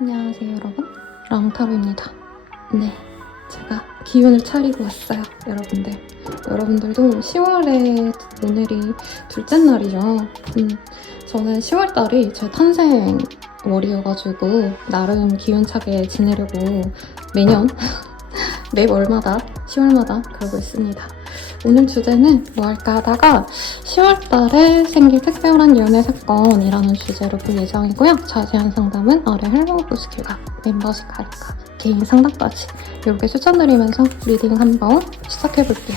안녕하세요 여러분, 랑타로입니다. 네, 제가 기운을 차리고 왔어요 여러분들. 여러분들도 10월에 오늘이 둘째 날이죠. 저는 10월달이 제 탄생 월이어가지고 나름 기운차게 지내려고 매년 매 월마다 10월마다 그러고 있습니다. 오늘 주제는 뭐 할까 하다가 10월달에 생길 특별한 연애 사건이라는 주제로 볼 예정이고요. 자세한 상담은 아래 헬로우브 스킬과 멤버십 가입과 개인 상담까지 이렇게 추천드리면서 리딩 한번 시작해볼게요.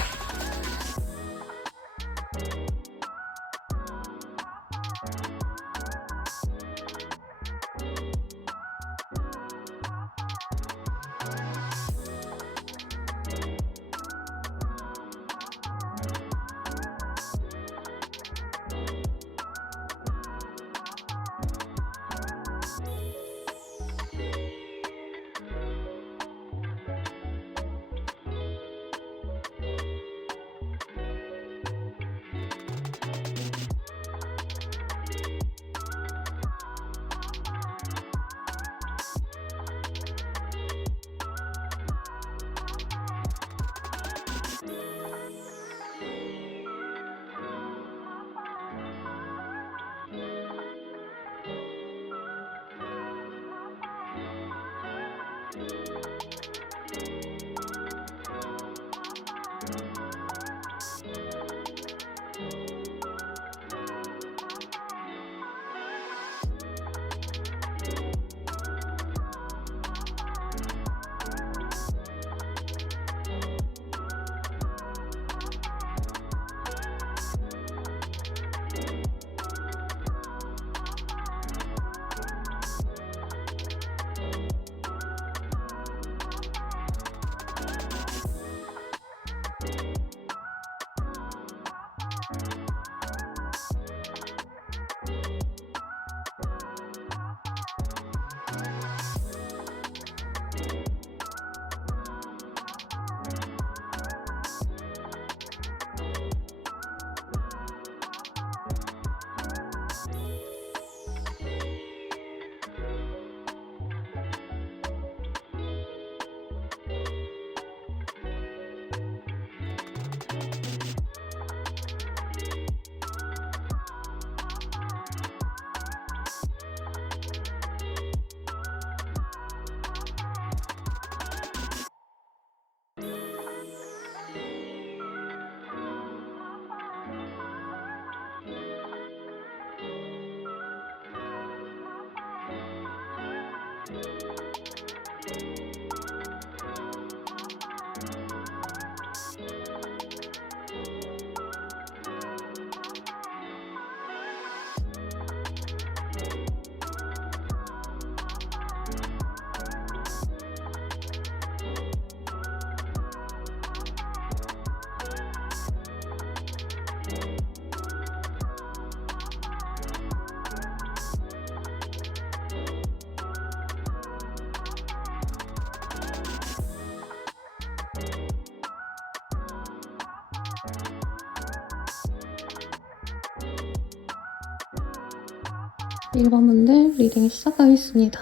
일반분들 리딩 시작하겠습니다.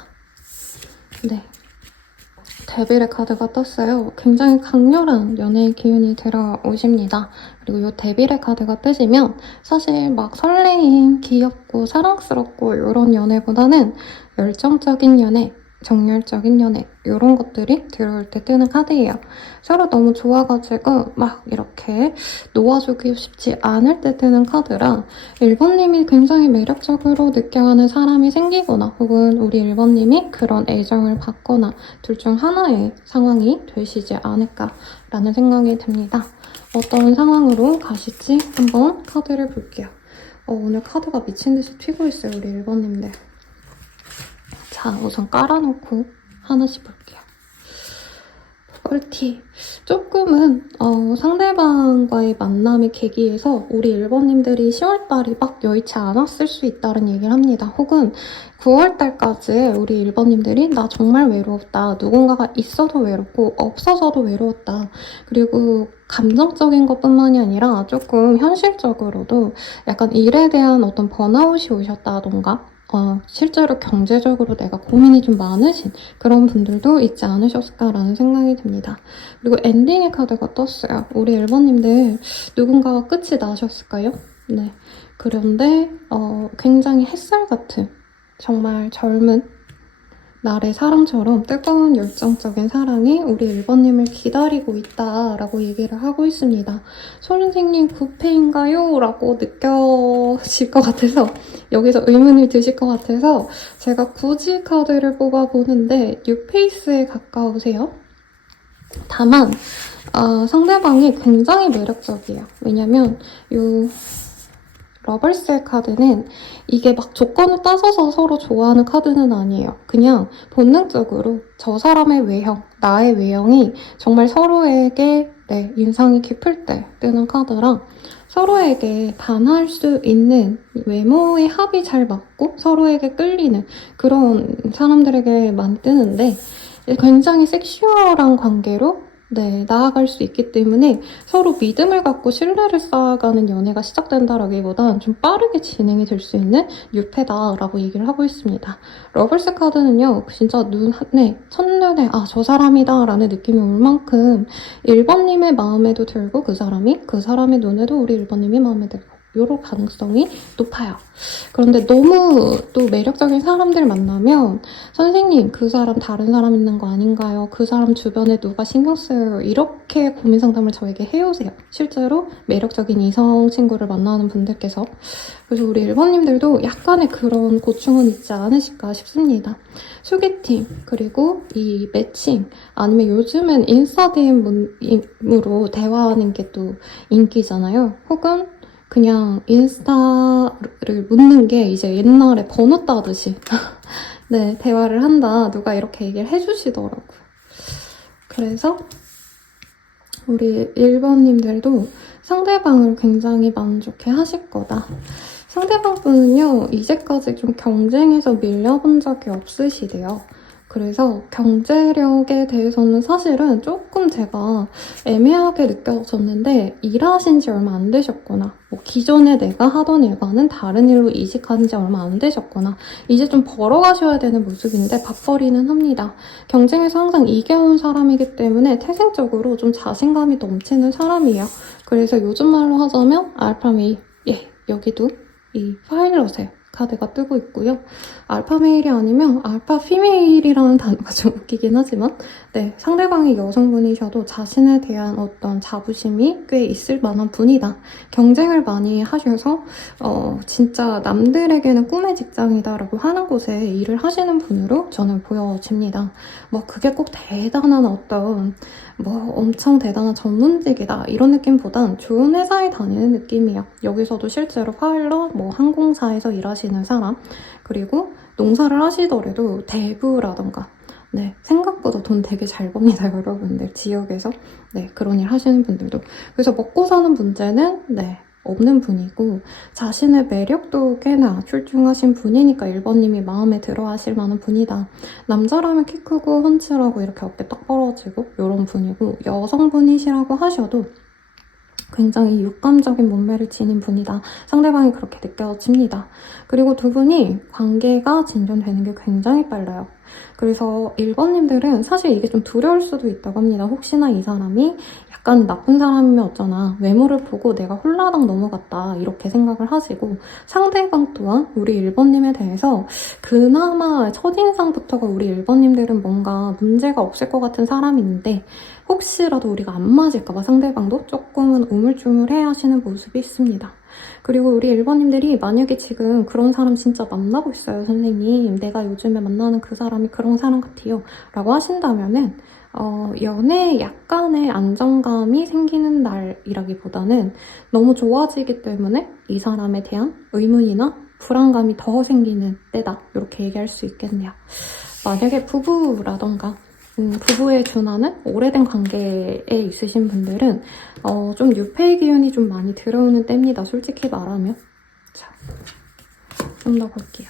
네, 데빌의 카드가 떴어요. 굉장히 강렬한 연애의 기운이 들어오십니다. 그리고 이 데빌의 카드가 뜨시면 사실 막 설레임, 귀엽고 사랑스럽고 이런 연애보다는 열정적인 연애, 정열적인 연애 이런 것들이 들어올 때 뜨는 카드예요. 서로 너무 좋아가지고 막 이렇게 놓아주기 쉽지 않을 때 뜨는 카드라 1번님이 굉장히 매력적으로 느껴하는 사람이 생기거나 혹은 우리 1번님이 그런 애정을 받거나 둘 중 하나의 상황이 되시지 않을까라는 생각이 듭니다. 어떤 상황으로 가실지 한번 카드를 볼게요. 오늘 카드가 미친듯이 튀고 있어요, 우리 1번님들. 자, 우선 깔아놓고 하나씩 볼게요. 꿀팁. 조금은 상대방과의 만남의 계기에서 우리 1번님들이 10월달이 막 여의치 않았을 수 있다는 얘기를 합니다. 혹은 9월달까지 우리 1번님들이 나 정말 외로웠다. 누군가가 있어도 외롭고 없어져도 외로웠다. 그리고 감정적인 것뿐만이 아니라 조금 현실적으로도 약간 일에 대한 어떤 번아웃이 오셨다던가 실제로 경제적으로 내가 고민이 좀 많으신 그런 분들도 있지 않으셨을까라는 생각이 듭니다. 그리고 엔딩의 카드가 떴어요. 우리 1번님들 누군가와 끝이 나셨을까요? 네. 그런데 굉장히 햇살 같은 정말 젊은 날의 사랑처럼 뜨거운 열정적인 사랑이 우리 1번님을 기다리고 있다라고 얘기를 하고 있습니다. 선생님 9패인가요? 라고 느껴질 것 같아서 여기서 의문을 드실 것 같아서 제가 굳이 카드를 뽑아보는데 6페이스에 가까우세요. 다만 상대방이 굉장히 매력적이에요. 왜냐면 이 러벌스의 카드는 이게 막 조건을 따져서 서로 좋아하는 카드는 아니에요. 그냥 본능적으로 저 사람의 외형, 나의 외형이 정말 서로에게 인상이 깊을 때 뜨는 카드랑 서로에게 반할 수 있는 외모의 합이 잘 맞고 서로에게 끌리는 그런 사람들에게 많이 뜨는데 굉장히 섹슈얼한 관계로 나아갈 수 있기 때문에 서로 믿음을 갖고 신뢰를 쌓아가는 연애가 시작된다라기보단 좀 빠르게 진행이 될 수 있는 유패다라고 얘기를 하고 있습니다. 러블스 카드는요, 진짜 첫눈에 저 사람이다 라는 느낌이 올 만큼 1번님의 마음에도 들고 그 사람의 눈에도 우리 1번님이 마음에 들고 이런 가능성이 높아요. 그런데 너무 또 매력적인 사람들 만나면 선생님 그 사람 다른 사람 있는 거 아닌가요? 그 사람 주변에 누가 신경 써요? 이렇게 고민 상담을 저에게 해오세요. 실제로 매력적인 이성 친구를 만나는 분들께서. 그래서 우리 1번님들도 약간의 그런 고충은 있지 않으실까 싶습니다. 소개팅 그리고 이 매칭 아니면 요즘은 인스타 DM으로 대화하는 게 또 인기잖아요. 혹은 그냥 인스타를 묻는 게 이제 옛날에 번호 따듯이 대화를 한다. 누가 이렇게 얘기를 해주시더라고요. 그래서 우리 1번님들도 상대방을 굉장히 만족해 하실 거다. 상대방분은요, 이제까지 좀 경쟁에서 밀려본 적이 없으시대요. 그래서 경제력에 대해서는 사실은 조금 제가 애매하게 느껴졌는데 일하신 지 얼마 안 되셨구나. 기존에 내가 하던 일과는 다른 일로 이직한 지 얼마 안 되셨구나. 이제 좀 벌어가셔야 되는 모습인데 밥벌이는 합니다. 경쟁에서 항상 이겨온 사람이기 때문에 태생적으로 좀 자신감이 넘치는 사람이에요. 그래서 요즘 말로 하자면 알파메일. 여기도 이 파일럿에 카드가 뜨고 있고요. 알파 메일이 아니면 알파 피메일이라는 단어가 좀 웃기긴 하지만 상대방이 여성분이셔도 자신에 대한 어떤 자부심이 꽤 있을 만한 분이다. 경쟁을 많이 하셔서 진짜 남들에게는 꿈의 직장이다라고 하는 곳에 일을 하시는 분으로 저는 보여집니다. 그게 꼭 대단한 어떤 엄청 대단한 전문직이다 이런 느낌보단 좋은 회사에 다니는 느낌이에요. 여기서도 실제로 파일럿, 항공사에서 일하시는 사람 그리고 농사를 하시더라도 대부라던가 생각보다 돈 되게 잘 법니다, 여러분들. 지역에서 그런 일 하시는 분들도. 그래서 먹고 사는 문제는 없는 분이고 자신의 매력도 꽤나 출중하신 분이니까 1번님이 마음에 들어 하실 만한 분이다. 남자라면 키 크고 훤칠하고 이렇게 어깨 딱 벌어지고 이런 분이고 여성분이시라고 하셔도 굉장히 육감적인 몸매를 지닌 분이다. 상대방이 그렇게 느껴집니다. 그리고 두 분이 관계가 진전되는 게 굉장히 빨라요. 그래서 1번님들은 사실 이게 좀 두려울 수도 있다고 합니다. 혹시나 이 사람이 약간 나쁜 사람이면 어쩌나 외모를 보고 내가 홀라당 넘어갔다 이렇게 생각을 하시고 상대방 또한 우리 1번님에 대해서 그나마 첫인상부터가 우리 1번님들은 뭔가 문제가 없을 것 같은 사람인데 혹시라도 우리가 안 맞을까봐 상대방도 조금은 우물쭈물해 하시는 모습이 있습니다. 그리고 우리 1번님들이 만약에 지금 그런 사람 진짜 만나고 있어요, 선생님. 내가 요즘에 만나는 그 사람이 그런 사람 같아요. 라고 하신다면은 연애에 약간의 안정감이 생기는 날이라기보다는 너무 좋아지기 때문에 이 사람에 대한 의문이나 불안감이 더 생기는 때다. 이렇게 얘기할 수 있겠네요. 만약에 부부라던가 부부에 준하는 오래된 관계에 있으신 분들은 좀 유패의 기운이 좀 많이 들어오는 때입니다. 솔직히 말하면. 자, 좀 더 볼게요.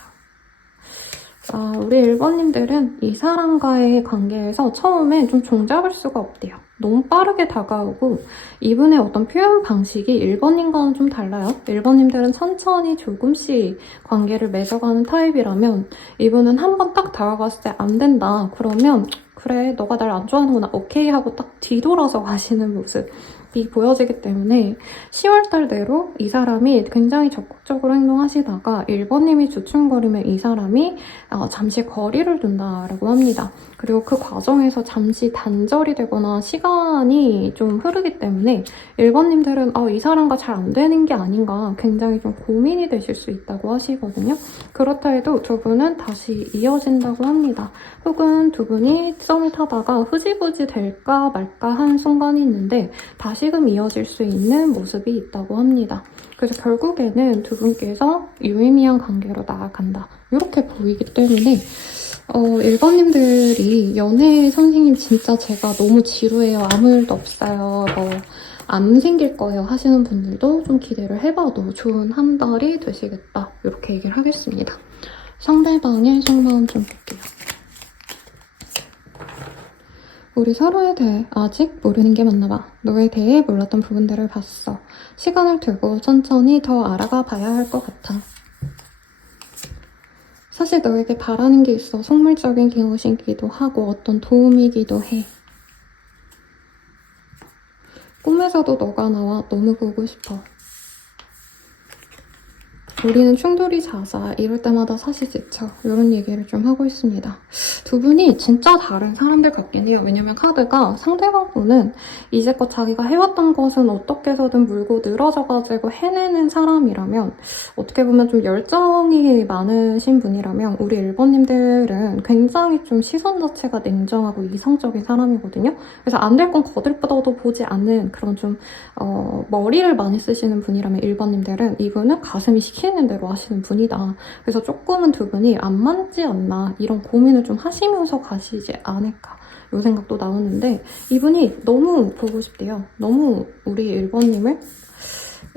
우리 1번님들은 이 사람과의 관계에서 처음에 좀 종잡을 수가 없대요. 너무 빠르게 다가오고 이분의 어떤 표현 방식이 1번님과는 좀 달라요. 1번님들은 천천히 조금씩 관계를 맺어가는 타입이라면 이분은 한 번 딱 다가갔을 때 안 된다. 그러면 그래 너가 날 안 좋아하는구나 오케이 하고 딱 뒤돌아서 가시는 모습이 보여지기 때문에 10월달 내로 이 사람이 굉장히 적극적으로 행동하시다가 1번님이 주춤거리면 이 사람이 잠시 거리를 둔다라고 합니다. 그리고 그 과정에서 잠시 단절이 되거나 시간이 좀 흐르기 때문에 1번님들은 이 사람과 잘 안 되는 게 아닌가 굉장히 좀 고민이 되실 수 있다고 하시거든요. 그렇다 해도 두 분은 다시 이어진다고 합니다. 혹은 두 분이 썸을 타다가 흐지부지 될까 말까 한 순간이 있는데 다시금 이어질 수 있는 모습이 있다고 합니다. 그래서 결국에는 두 분께서 유의미한 관계로 나아간다. 이렇게 보이기 때문에 1번님들이 연애 선생님 진짜 제가 너무 지루해요. 아무 일도 없어요. 안 생길 거예요 하시는 분들도 좀 기대를 해봐도 좋은 한 달이 되시겠다. 이렇게 얘기를 하겠습니다. 상대방의 속마음 좀 볼게요. 우리 서로에 대해 아직 모르는 게 많나 봐. 너에 대해 몰랐던 부분들을 봤어. 시간을 두고 천천히 더 알아가 봐야 할 것 같아. 사실 너에게 바라는 게 있어. 속물적인 것이기도 하고 어떤 도움이기도 해. 꿈에서도 너가 나와 너무 보고 싶어. 우리는 충돌이 잦아 이럴 때마다 사실 지쳐 이런 얘기를 좀 하고 있습니다. 두 분이 진짜 다른 사람들 같긴 해요. 왜냐면 카드가 상대방 분은 이제껏 자기가 해왔던 것은 어떻게 해서든 물고 늘어져가지고 해내는 사람이라면 어떻게 보면 좀 열정이 많으신 분이라면 우리 1번님들은 굉장히 좀 시선 자체가 냉정하고 이성적인 사람이거든요. 그래서 안 될 건 거들떠도 보지 않는 그런 좀 머리를 많이 쓰시는 분이라면 1번님들은 이분은 가슴이 시키는 대로 하시는 분이다. 그래서 조금은 두 분이 안 맞지 않나 이런 고민을 좀 하시면서 가시지 않을까 이 생각도 나오는데 이분이 너무 보고 싶대요. 너무 우리 1번님을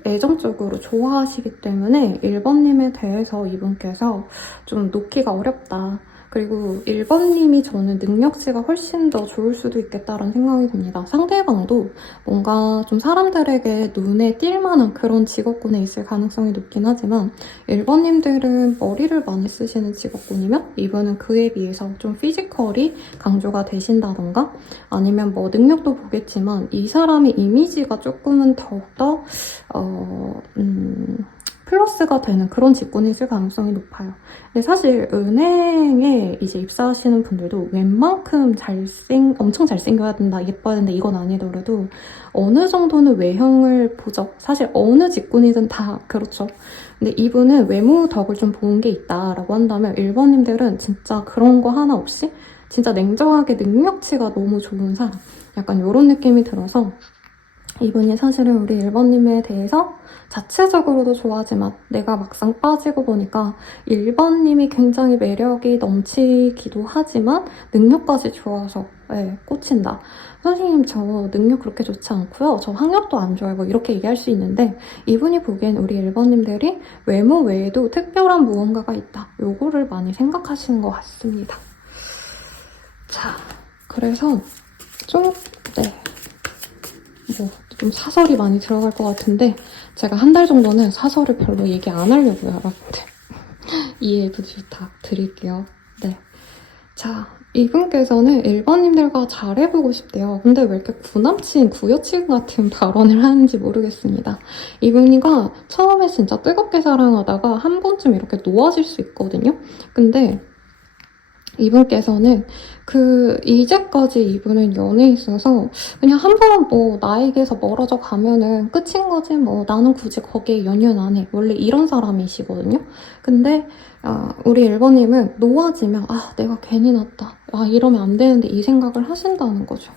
애정적으로 좋아하시기 때문에 1번님에 대해서 이분께서 좀 놓기가 어렵다. 그리고 1번님이 저는 능력치가 훨씬 더 좋을 수도 있겠다라는 생각이 듭니다. 상대방도 뭔가 좀 사람들에게 눈에 띌 만한 그런 직업군에 있을 가능성이 높긴 하지만 1번님들은 머리를 많이 쓰시는 직업군이면 이분은 그에 비해서 좀 피지컬이 강조가 되신다던가 아니면 뭐 능력도 보겠지만 이 사람의 이미지가 조금은 더욱더 플러스가 되는 그런 직군이 있을 가능성이 높아요. 근데 사실 은행에 이제 입사하시는 분들도 웬만큼 엄청 잘생겨야 된다, 예뻐야 된다 이건 아니더라도 어느 정도는 외형을 보죠. 사실 어느 직군이든 다 그렇죠. 근데 이분은 외모 덕을 좀 본 게 있다라고 한다면 1번님들은 진짜 그런 거 하나 없이 진짜 냉정하게 능력치가 너무 좋은 사람. 약간 이런 느낌이 들어서 이분이 사실은 우리 1번님에 대해서 자체적으로도 좋아하지만 내가 막상 빠지고 보니까 1번님이 굉장히 매력이 넘치기도 하지만 능력까지 좋아서 꽂힌다. 선생님 저 능력 그렇게 좋지 않고요. 저 학력도 안 좋아요. 뭐 이렇게 얘기할 수 있는데 이분이 보기엔 우리 1번님들이 외모 외에도 특별한 무언가가 있다. 요거를 많이 생각하시는 것 같습니다. 자, 그래서 좀 좀 사설이 많이 들어갈 것 같은데 제가 한 달 정도는 사설을 별로 얘기 안 하려고요, 여러분들. 이해 부탁드릴게요. 네. 자, 이분께서는 1번님들과 잘해보고 싶대요. 근데 왜 이렇게 구남친, 구여친 같은 발언을 하는지 모르겠습니다. 이분이가 처음에 진짜 뜨겁게 사랑하다가 한 번쯤 이렇게 놓아질 수 있거든요. 근데 이분께서는 이제까지 이분은 연애에 있어서 그냥 한 번 뭐 나에게서 멀어져 가면은 끝인 거지 뭐 나는 굳이 거기에 연연 안 해. 원래 이런 사람이시거든요. 근데 우리 1번님은 놓아지면 내가 괜히 났다. 이러면 안 되는데 이 생각을 하신다는 거죠.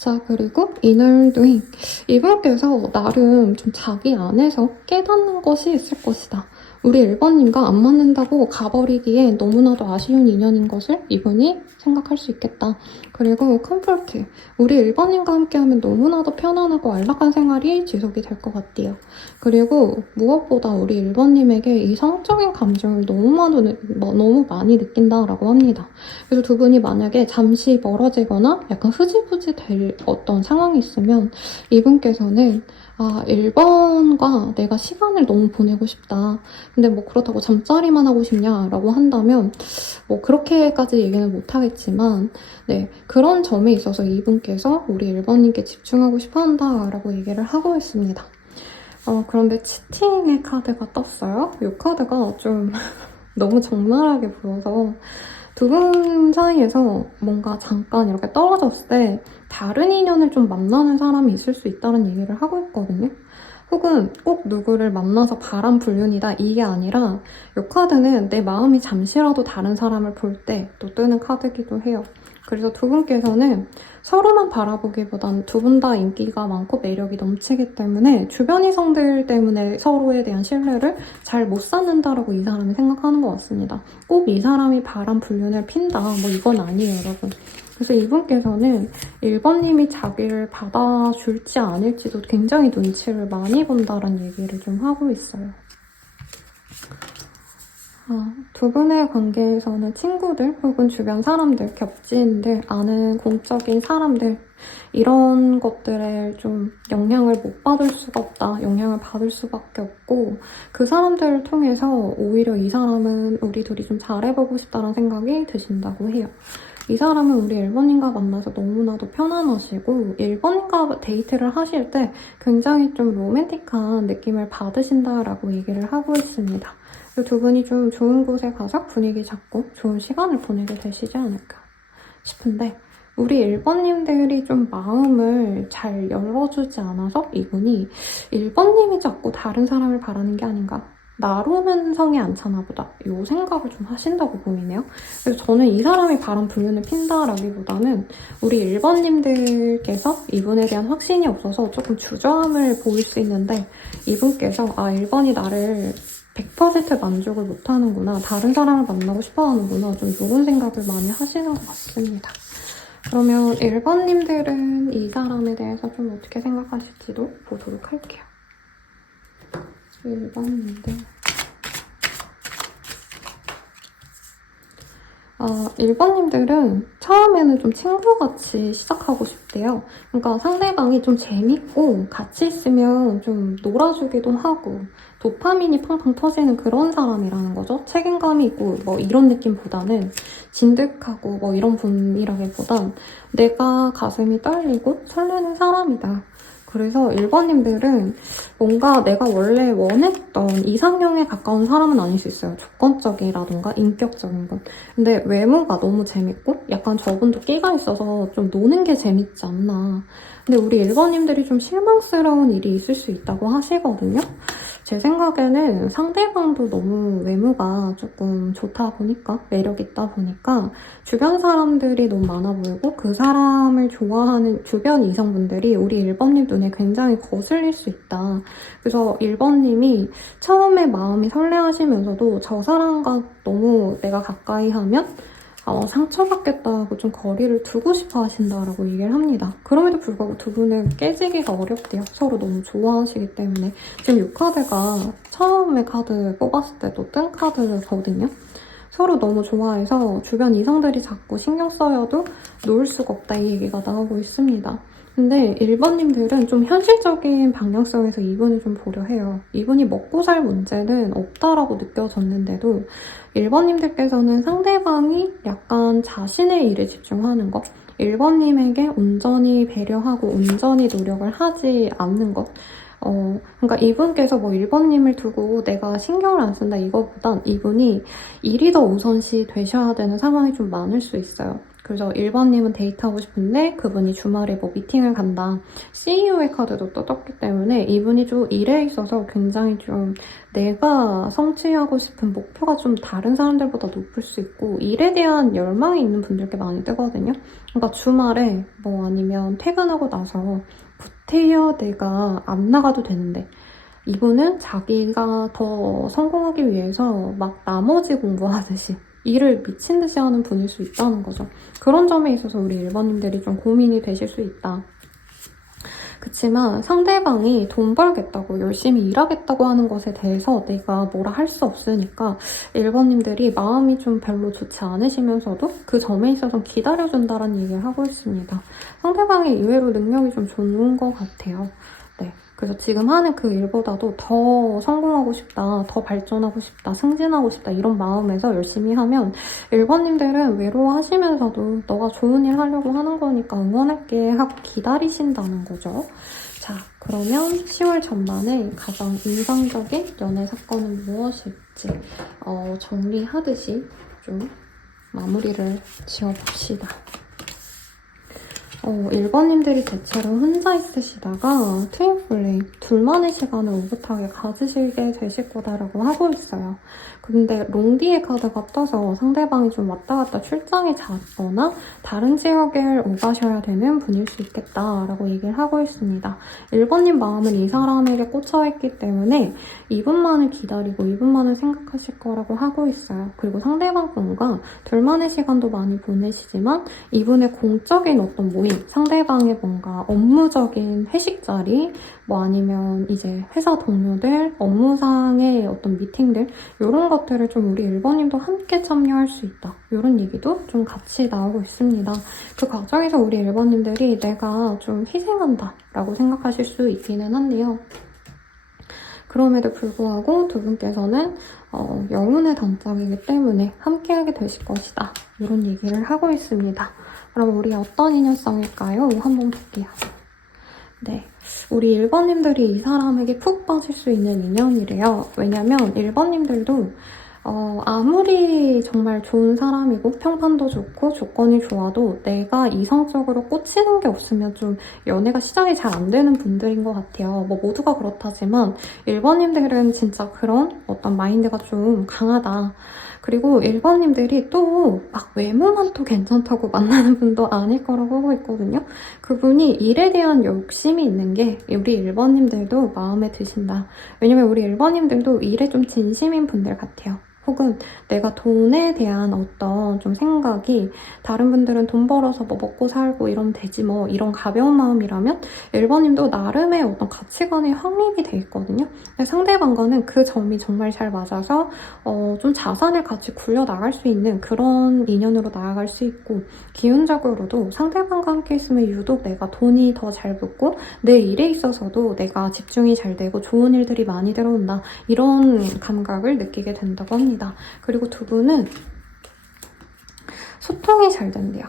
자, 그리고 이널도잉. 이분께서 나름 좀 자기 안에서 깨닫는 것이 있을 것이다. 우리 1번님과 안 맞는다고 가버리기에 너무나도 아쉬운 인연인 것을 이분이 생각할 수 있겠다. 그리고 컴포트. 우리 1번님과 함께하면 너무나도 편안하고 안락한 생활이 지속이 될 것 같아요. 그리고 무엇보다 우리 1번님에게 이 성적인 감정을 너무 많이 느낀다라고 합니다. 그래서 두 분이 만약에 잠시 멀어지거나 약간 흐지부지 될 어떤 상황이 있으면 이분께서는 1번과 내가 시간을 너무 보내고 싶다. 근데 뭐 그렇다고 잠자리만 하고 싶냐라고 한다면 뭐 그렇게까지 얘기는 못하겠지만 네, 그런 점에 있어서 이분께서 우리 1번님께 집중하고 싶어 한다라고 얘기를 하고 있습니다. 그런데 치팅의 카드가 떴어요. 이 카드가 좀 너무 적나라하게 보여서 두 분 사이에서 뭔가 잠깐 이렇게 떨어졌을 때 다른 인연을 좀 만나는 사람이 있을 수 있다는 얘기를 하고 있거든요. 혹은 꼭 누구를 만나서 바람 불륜이다 이게 아니라 이 카드는 내 마음이 잠시라도 다른 사람을 볼 때 또 뜨는 카드기도 해요. 그래서 두 분께서는 서로만 바라보기보단 두 분 다 인기가 많고 매력이 넘치기 때문에 주변 이성들 때문에 서로에 대한 신뢰를 잘 못 쌓는다라고 이 사람이 생각하는 것 같습니다. 꼭 이 사람이 바람 불륜을 핀다 뭐 이건 아니에요, 여러분. 그래서 이분께서는 1번님이 자기를 받아줄지 않을지도 굉장히 눈치를 많이 본다는 얘기를 좀 하고 있어요. 두 분의 관계에서는 친구들 혹은 주변 사람들, 겹지인들, 아는 공적인 사람들 이런 것들에 좀 영향을 못 받을 수가 없다. 영향을 받을 수밖에 없고 그 사람들을 통해서 오히려 이 사람은 우리 둘이 좀 잘해보고 싶다는 생각이 드신다고 해요. 이 사람은 우리 1번님과 만나서 너무나도 편안하시고 1번님과 데이트를 하실 때 굉장히 좀 로맨틱한 느낌을 받으신다라고 얘기를 하고 있습니다. 두 분이 좀 좋은 곳에 가서 분위기 잡고 좋은 시간을 보내게 되시지 않을까 싶은데 우리 1번님들이 좀 마음을 잘 열어주지 않아서 이분이 1번님이 자꾸 다른 사람을 바라는 게 아닌가? 나로는 성에 안 차나 보다. 이 생각을 좀 하신다고 보이네요. 그래서 저는 이 사람이 바람 불륜을 핀다라기보다는 우리 1번님들께서 이분에 대한 확신이 없어서 조금 주저함을 보일 수 있는데 이분께서 1번이 나를 100% 만족을 못하는구나. 다른 사람을 만나고 싶어하는구나. 좀 이런 생각을 많이 하시는 것 같습니다. 그러면 1번님들은 이 사람에 대해서 좀 어떻게 생각하실지도 보도록 할게요. 1번님들. 1번님들은 처음에는 좀 친구같이 시작하고 싶대요. 그러니까 상대방이 좀 재밌고 같이 있으면 좀 놀아주기도 하고 도파민이 팡팡 터지는 그런 사람이라는 거죠. 책임감이 있고 뭐 이런 느낌보다는 진득하고 뭐 이런 분이라기보단 내가 가슴이 떨리고 설레는 사람이다. 그래서 1번님들은 뭔가 내가 원래 원했던 이상형에 가까운 사람은 아닐 수 있어요. 조건적이라던가 인격적인 건. 근데 외모가 너무 재밌고 약간 저분도 끼가 있어서 좀 노는 게 재밌지 않나. 근데 우리 1번님들이 좀 실망스러운 일이 있을 수 있다고 하시거든요. 제 생각에는 상대방도 너무 외모가 조금 좋다 보니까 매력 있다 보니까 주변 사람들이 너무 많아 보이고 그 사람을 좋아하는 주변 이성분들이 우리 1번님 눈에 굉장히 거슬릴 수 있다. 그래서 1번님이 처음에 마음이 설레하시면서도 저 사람과 너무 내가 가까이 하면 상처받겠다고 좀 거리를 두고 싶어 하신다라고 얘기를 합니다. 그럼에도 불구하고 두 분은 깨지기가 어렵대요. 서로 너무 좋아하시기 때문에. 지금 이 카드가 처음에 카드 뽑았을 때도 뜬 카드거든요. 서로 너무 좋아해서 주변 이성들이 자꾸 신경 써여도 놓을 수가 없다 이 얘기가 나오고 있습니다. 근데 1번님들은 좀 현실적인 방향성에서 이분을 좀 보려 해요. 이분이 먹고 살 문제는 없다라고 느껴졌는데도 1번님들께서는 상대방이 약간 자신의 일에 집중하는 것 1번님에게 온전히 배려하고 온전히 노력을 하지 않는 것 그러니까 이분께서 뭐 1번님을 두고 내가 신경을 안 쓴다 이거보단 이분이 일이 더 우선시 되셔야 되는 상황이 좀 많을 수 있어요. 그래서 1번님은 데이트하고 싶은데 그분이 주말에 뭐 미팅을 간다. CEO의 카드도 또 떴기 때문에 이분이 좀 일에 있어서 굉장히 좀 내가 성취하고 싶은 목표가 좀 다른 사람들보다 높을 수 있고 일에 대한 열망이 있는 분들께 많이 뜨거든요. 그러니까 주말에 뭐 아니면 퇴근하고 나서 구태여 내가 안 나가도 되는데 이분은 자기가 더 성공하기 위해서 막 나머지 공부하듯이 일을 미친 듯이 하는 분일 수 있다는 거죠. 그런 점에 있어서 우리 1번님들이 좀 고민이 되실 수 있다. 그치만 상대방이 돈 벌겠다고 열심히 일하겠다고 하는 것에 대해서 내가 뭐라 할 수 없으니까 1번님들이 마음이 좀 별로 좋지 않으시면서도 그 점에 있어서 기다려준다는 얘기를 하고 있습니다. 상대방이 의외로 능력이 좀 좋은 것 같아요. 네. 그래서 지금 하는 그 일보다도 더 성공하고 싶다, 더 발전하고 싶다, 승진하고 싶다 이런 마음에서 열심히 하면 1번님들은 외로워하시면서도 너가 좋은 일 하려고 하는 거니까 응원할게 하고 기다리신다는 거죠. 자, 그러면 10월 전반에 가장 인상적인 연애 사건은 무엇일지 정리하듯이 좀 마무리를 지어봅시다. 1번님들이 대체로 혼자 있으시다가 트윈 플레임, 둘만의 시간을 오붓하게 가지시게 되실 거다라고 하고 있어요. 근데 롱디의 카드가 떠서 상대방이 좀 왔다 갔다 출장이 잦거나 다른 지역을 오가셔야 되는 분일 수 있겠다라고 얘기를 하고 있습니다. 1번님 마음은 이 사람에게 꽂혀있기 때문에 이분만을 기다리고 이분만을 생각하실 거라고 하고 있어요. 그리고 상대방 분과 둘만의 시간도 많이 보내시지만 이분의 공적인 어떤 모임, 상대방의 뭔가 업무적인 회식 자리, 뭐 아니면 이제 회사 동료들, 업무상의 어떤 미팅들 이런 것들을 좀 우리 1번님도 함께 참여할 수 있다. 이런 얘기도 좀 같이 나오고 있습니다. 그 과정에서 우리 1번님들이 내가 좀 희생한다 라고 생각하실 수 있기는 한데요. 그럼에도 불구하고 두 분께서는 영혼의 단짝이기 때문에 함께하게 되실 것이다. 이런 얘기를 하고 있습니다. 그럼 우리 어떤 인연성일까요? 한번 볼게요. 네, 우리 1번님들이 이 사람에게 푹 빠질 수 있는 인연이래요. 왜냐면 1번님들도 아무리 정말 좋은 사람이고 평판도 좋고 조건이 좋아도 내가 이성적으로 꽂히는 게 없으면 좀 연애가 시작이 잘 안 되는 분들인 것 같아요. 뭐 모두가 그렇다지만 1번님들은 진짜 그런 어떤 마인드가 좀 강하다. 그리고 1번님들이 또 막 외모만 또 괜찮다고 만나는 분도 아닐 거라고 하고 있거든요. 그분이 일에 대한 욕심이 있는 게 우리 1번님들도 마음에 드신다. 왜냐면 우리 1번님들도 일에 좀 진심인 분들 같아요. 혹은 내가 돈에 대한 어떤 좀 생각이 다른 분들은 돈 벌어서 뭐 먹고 살고 이러면 되지 뭐 이런 가벼운 마음이라면 1번님도 나름의 어떤 가치관이 확립이 돼 있거든요. 상대방과는 그 점이 정말 잘 맞아서 좀 자산을 같이 굴려나갈 수 있는 그런 인연으로 나아갈 수 있고 기운적으로도 상대방과 함께 있으면 유독 내가 돈이 더 잘 붙고 내 일에 있어서도 내가 집중이 잘 되고 좋은 일들이 많이 들어온다. 이런 감각을 느끼게 된다고 합니다. 그리고 두 분은 소통이 잘 된대요.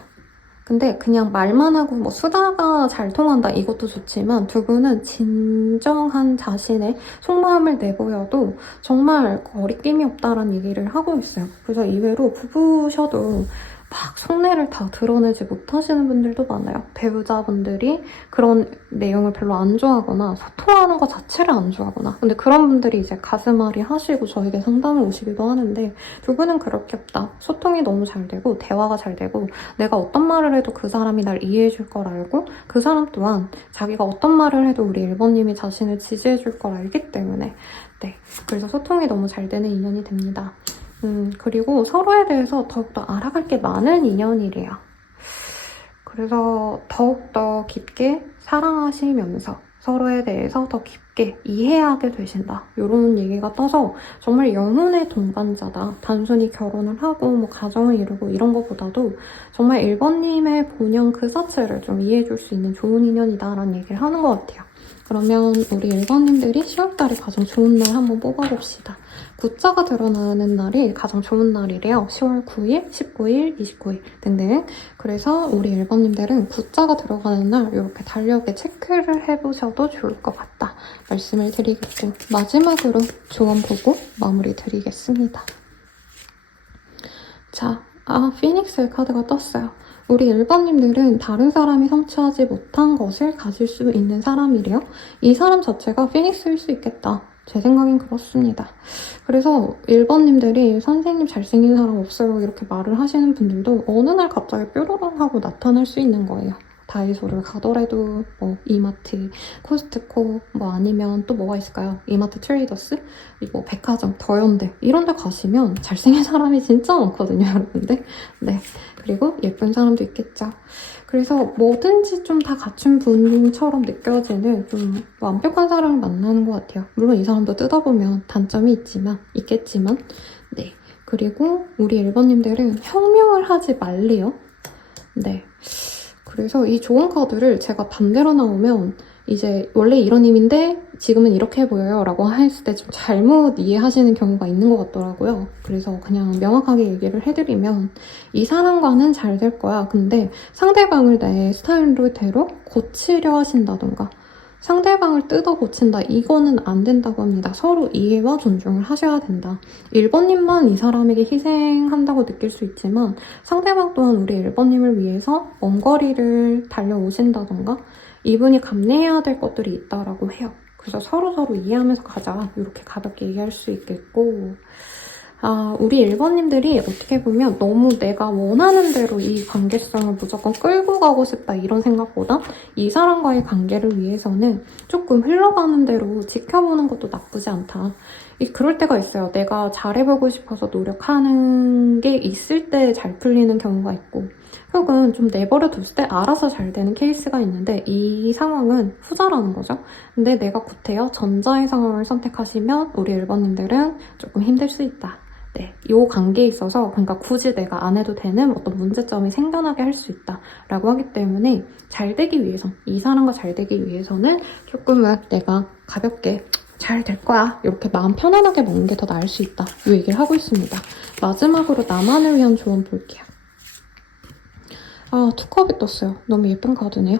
근데 그냥 말만 하고 뭐 수다가 잘 통한다 이것도 좋지만 두 분은 진정한 자신의 속마음을 내보여도 정말 거리낌이 없다라는 얘기를 하고 있어요. 그래서 의외로 부부셔도 막 속내를 다 드러내지 못하시는 분들도 많아요. 배우자분들이 그런 내용을 별로 안 좋아하거나 소통하는 것 자체를 안 좋아하거나 근데 그런 분들이 이제 가슴앓이 하시고 저에게 상담을 오시기도 하는데 두 분은 그렇게 없다. 소통이 너무 잘 되고 대화가 잘 되고 내가 어떤 말을 해도 그 사람이 날 이해해 줄 걸 알고 그 사람 또한 자기가 어떤 말을 해도 우리 1번님이 자신을 지지해 줄 걸 알기 때문에 네, 그래서 소통이 너무 잘 되는 인연이 됩니다. 그리고 서로에 대해서 더욱더 알아갈 게 많은 인연이래요. 그래서 더욱더 깊게 사랑하시면서 서로에 대해서 더 깊게 이해하게 되신다. 이런 얘기가 떠서 정말 영혼의 동반자다. 단순히 결혼을 하고 뭐 가정을 이루고 이런 것보다도 정말 1번님의 본연 그 자체를 좀 이해해줄 수 있는 좋은 인연이다라는 얘기를 하는 것 같아요. 그러면 우리 1번님들이 10월달에 가장 좋은 날 한번 뽑아봅시다. 구자가 드러나는 날이 가장 좋은 날이래요. 10월 9일, 19일, 29일 등등. 그래서 우리 1번님들은 구자가 들어가는 날 이렇게 달력에 체크를 해보셔도 좋을 것 같다. 말씀을 드리겠고 마지막으로 조언 보고 마무리 드리겠습니다. 자, 피닉스 카드가 떴어요. 우리 일반님들은 다른 사람이 성취하지 못한 것을 가질 수 있는 사람이래요. 이 사람 자체가 피닉스일 수 있겠다. 제 생각엔 그렇습니다. 그래서 1번님들이 선생님 잘생긴 사람 없어요 이렇게 말을 하시는 분들도 어느 날 갑자기 뾰로롱 하고 나타날 수 있는 거예요. 다이소를 가더라도 뭐 이마트, 코스트코 뭐 아니면 또 뭐가 있을까요? 이마트 트레이더스? 뭐 백화점, 더현대 이런 데 가시면 잘생긴 사람이 진짜 많거든요, 여러분들. 네. 그리고 예쁜 사람도 있겠죠. 그래서 뭐든지 좀 다 갖춘 분처럼 느껴지는 좀 완벽한 사람을 만나는 것 같아요. 물론 이 사람도 뜯어보면 단점이 있겠지만, 네. 그리고 우리 1번님들은 혁명을 하지 말래요. 네. 그래서 이 좋은 카드를 제가 반대로 나오면 이제 원래 이런 힘인데 지금은 이렇게 보여요 라고 했을 때 좀 잘못 이해하시는 경우가 있는 것 같더라고요. 그래서 그냥 명확하게 얘기를 해드리면 이 사람과는 잘 될 거야. 근데 상대방을 내 스타일대로 고치려 하신다던가 상대방을 뜯어 고친다. 이거는 안 된다고 합니다. 서로 이해와 존중을 하셔야 된다. 1번님만 이 사람에게 희생한다고 느낄 수 있지만 상대방 또한 우리 1번님을 위해서 먼 거리를 달려오신다던가 이분이 감내해야 될 것들이 있다라고 해요. 그래서 서로서로 이해하면서 가자. 이렇게 가볍게 얘기할 수 있겠고 우리 1번님들이 어떻게 보면 너무 내가 원하는 대로 이 관계성을 무조건 끌고 가고 싶다 이런 생각보다 이 사람과의 관계를 위해서는 조금 흘러가는 대로 지켜보는 것도 나쁘지 않다. 그럴 때가 있어요. 내가 잘해보고 싶어서 노력하는 게 있을 때 잘 풀리는 경우가 있고 혹은 좀 내버려 뒀을 때 알아서 잘 되는 케이스가 있는데 이 상황은 후자라는 거죠. 근데 내가 구태여 전자의 상황을 선택하시면 우리 1번님들은 조금 힘들 수 있다. 네, 이 관계에 있어서 그러니까 굳이 내가 안 해도 되는 어떤 문제점이 생겨나게 할 수 있다라고 하기 때문에 잘 되기 위해서 이 사람과 잘 되기 위해서는 조금은 내가 가볍게 잘 될 거야 이렇게 마음 편안하게 먹는 게 더 나을 수 있다 이 얘기를 하고 있습니다. 마지막으로 나만을 위한 조언 볼게요. 투컵이 떴어요. 너무 예쁜 카드네요.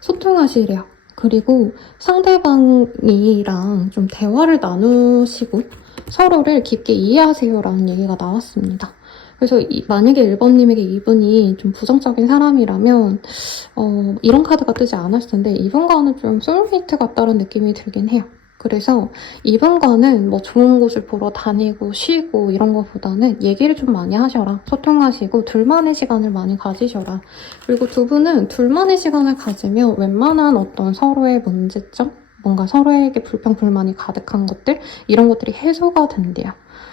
소통하시래요. 그리고 상대방이랑 좀 대화를 나누시고 서로를 깊게 이해하세요라는 얘기가 나왔습니다. 그래서 만약에 1번님에게 이분이 좀 부정적인 사람이라면 이런 카드가 뜨지 않았을 텐데 이분과는 좀 소울메이트 같다는 느낌이 들긴 해요. 그래서 이분과는 뭐 좋은 곳을 보러 다니고 쉬고 이런 거보다는 얘기를 좀 많이 하셔라. 소통하시고 둘만의 시간을 많이 가지셔라. 그리고 두 분은 둘만의 시간을 가지면 웬만한 어떤 서로의 문제점? 뭔가 서로에게 불평, 불만이 가득한 것들? 이런 것들이 해소가 된대요.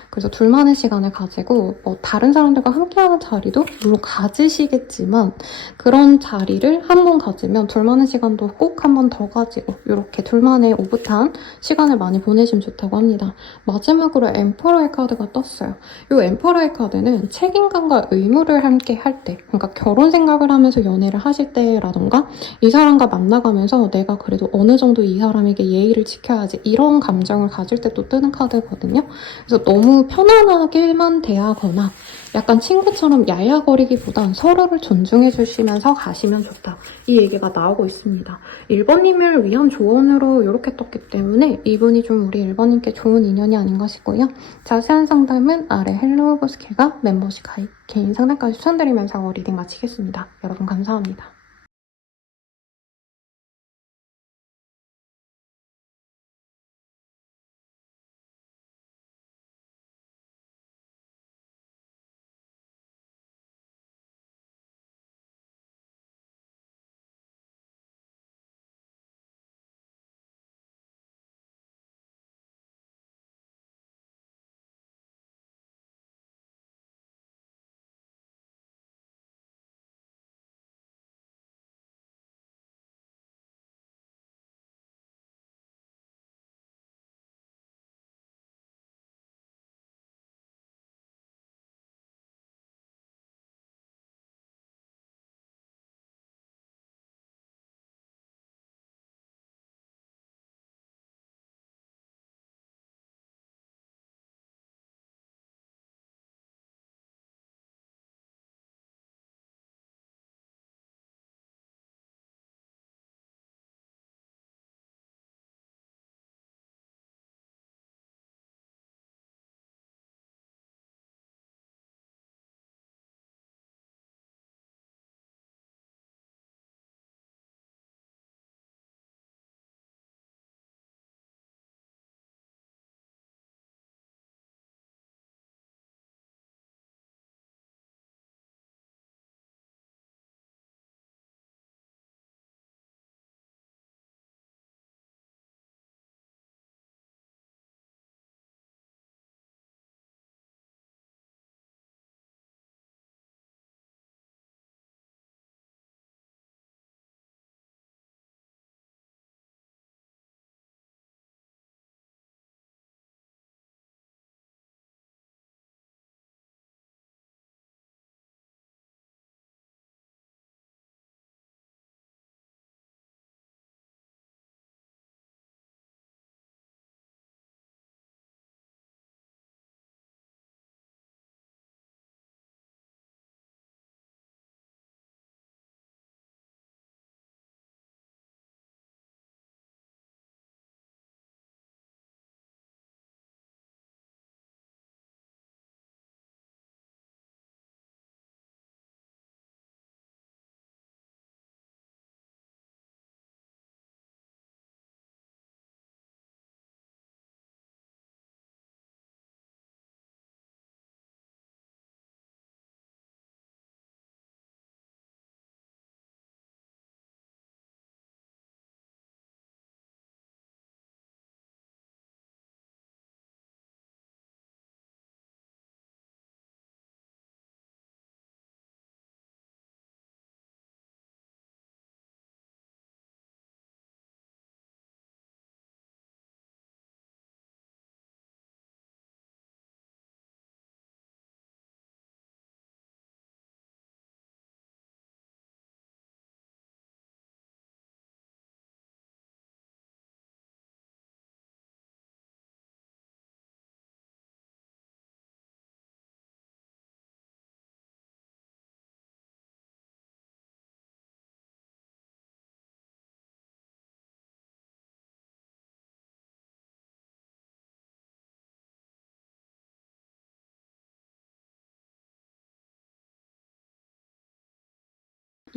그래서 둘만의 시간을 가지고 뭐 다른 사람들과 함께하는 자리도 물론 가지시겠지만 그런 자리를 한 번 가지면 둘만의 시간도 꼭 한 번 더 가지고 이렇게 둘만의 오붓한 시간을 많이 보내시면 좋다고 합니다. 마지막으로 엠퍼러의 카드가 떴어요. 이 엠퍼러의 카드는 책임감과 의무를 함께 할 때, 그러니까 결혼 생각을 하면서 연애를 하실 때라던가 이 사람과 만나가면서 내가 그래도 어느 정도 이 사람에게 예의를 지켜야지 이런 감정을 가질 때 또 뜨는 카드거든요. 그래서 너무 편안하게만 대하거나 약간 친구처럼 야야거리기보단 서로를 존중해 주시면서 가시면 좋다. 이 얘기가 나오고 있습니다. 1번님을 위한 조언으로 이렇게 떴기 때문에 이분이 좀 우리 1번님께 좋은 인연이 아닌가 싶고요. 자세한 상담은 아래 헬로우 보스킬과 멤버십 가입, 개인 상담까지 추천드리면서 리딩 마치겠습니다. 여러분 감사합니다.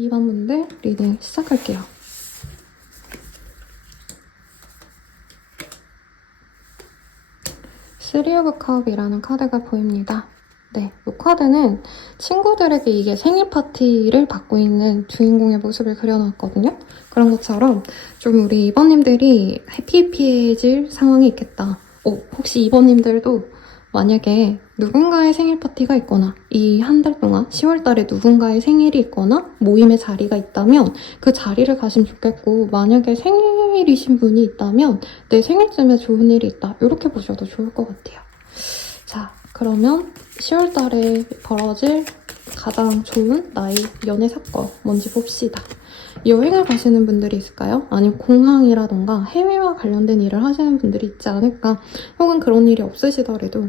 2번 분들 리딩 시작할게요. 쓰리 오브 컵이라는 카드가 보입니다. 네, 이 카드는 친구들에게 이게 생일 파티를 받고 있는 주인공의 모습을 그려놨거든요. 그런 것처럼 좀 우리 이번님들이 해피해질 상황이 있겠다. 혹시 이번님들도 만약에 누군가의 생일 파티가 있거나 이 한 달 동안 10월 달에 누군가의 생일이 있거나 모임의 자리가 있다면 그 자리를 가시면 좋겠고, 만약에 생일이신 분이 있다면 내 생일쯤에 좋은 일이 있다, 이렇게 보셔도 좋을 것 같아요. 자, 그러면 10월 달에 벌어질 가장 좋은 나의 연애 사건 뭔지 봅시다. 여행을 가시는 분들이 있을까요? 아니면 공항이라던가 해외와 관련된 일을 하시는 분들이 있지 않을까? 혹은 그런 일이 없으시더라도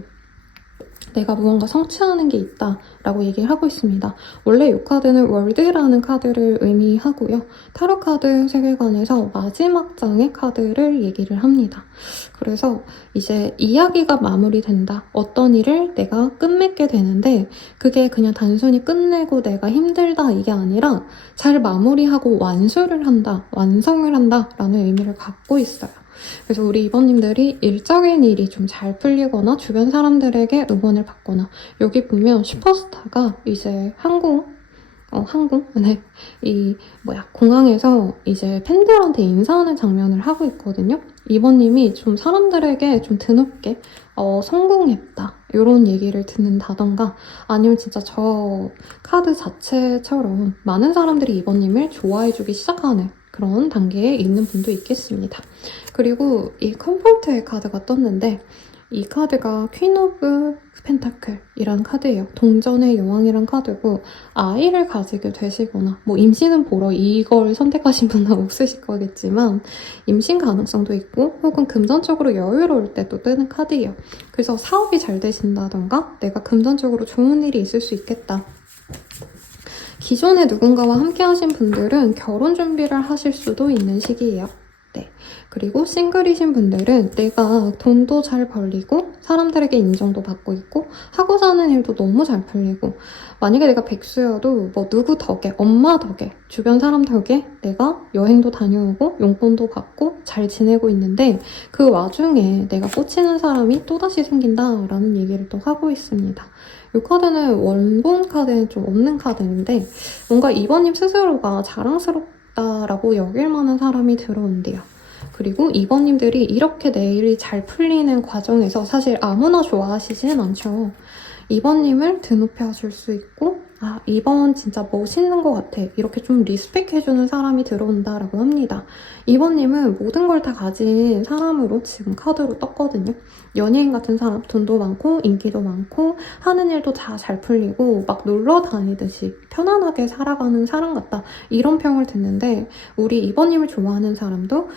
내가 무언가 성취하는 게 있다라고 얘기를 하고 있습니다. 원래 이 카드는 월드라는 카드를 의미하고요. 타로 카드 세계관에서 마지막 장의 카드를 얘기를 합니다. 그래서 이제 이야기가 마무리된다. 어떤 일을 내가 끝맺게 되는데 그게 그냥 단순히 끝내고 내가 힘들다 이게 아니라 잘 마무리하고 완수를 한다, 완성을 한다라는 의미를 갖고 있어요. 그래서 우리 이번님들이 일적인 일이 좀 잘 풀리거나 주변 사람들에게 응원을 받거나, 여기 보면 슈퍼스타가 이제 공항에서 이제 팬들한테 인사하는 장면을 하고 있거든요. 이번님이 좀 사람들에게 좀 드높게 성공했다 이런 얘기를 듣는다던가, 아니면 진짜 저 카드 자체처럼 많은 사람들이 이번님을 좋아해주기 시작하는 그런 단계에 있는 분도 있겠습니다. 그리고 이 컴포트의 카드가 떴는데, 이 카드가 퀸 오브 펜타클이라는 카드예요. 동전의 여왕이란 카드고, 아이를 가지게 되시거나 뭐 임신은 보러 이걸 선택하신 분은 없으실 거겠지만 임신 가능성도 있고, 혹은 금전적으로 여유로울 때 또 뜨는 카드예요. 그래서 사업이 잘 되신다던가 내가 금전적으로 좋은 일이 있을 수 있겠다. 기존에 누군가와 함께 하신 분들은 결혼 준비를 하실 수도 있는 시기예요. 네. 그리고 싱글이신 분들은 내가 돈도 잘 벌리고 사람들에게 인정도 받고 있고 하고자 하는 일도 너무 잘 풀리고, 만약에 내가 백수여도 뭐 누구 덕에, 엄마 덕에, 주변 사람 덕에 내가 여행도 다녀오고 용돈도 받고 잘 지내고 있는데, 그 와중에 내가 꽂히는 사람이 또다시 생긴다라는 얘기를 또 하고 있습니다. 이 카드는 원본 카드는 좀 없는 카드인데, 뭔가 이번님 스스로가 자랑스럽다라고 여길 만한 사람이 들어온대요. 그리고 이번님들이 이렇게 내 일이 잘 풀리는 과정에서 사실 아무나 좋아하시진 않죠. 이번님을 드높여줄 수 있고, 아, 이번 진짜 멋있는 것 같아, 이렇게 좀 리스펙해주는 사람이 들어온다라고 합니다. 이번님은 모든 걸 다 가진 사람으로 지금 카드로 떴거든요. 연예인 같은 사람, 돈도 많고 인기도 많고 하는 일도 다 잘 풀리고 막 놀러 다니듯이 편안하게 살아가는 사람 같다, 이런 평을 듣는데, 우리 이번님을 좋아하는 사람도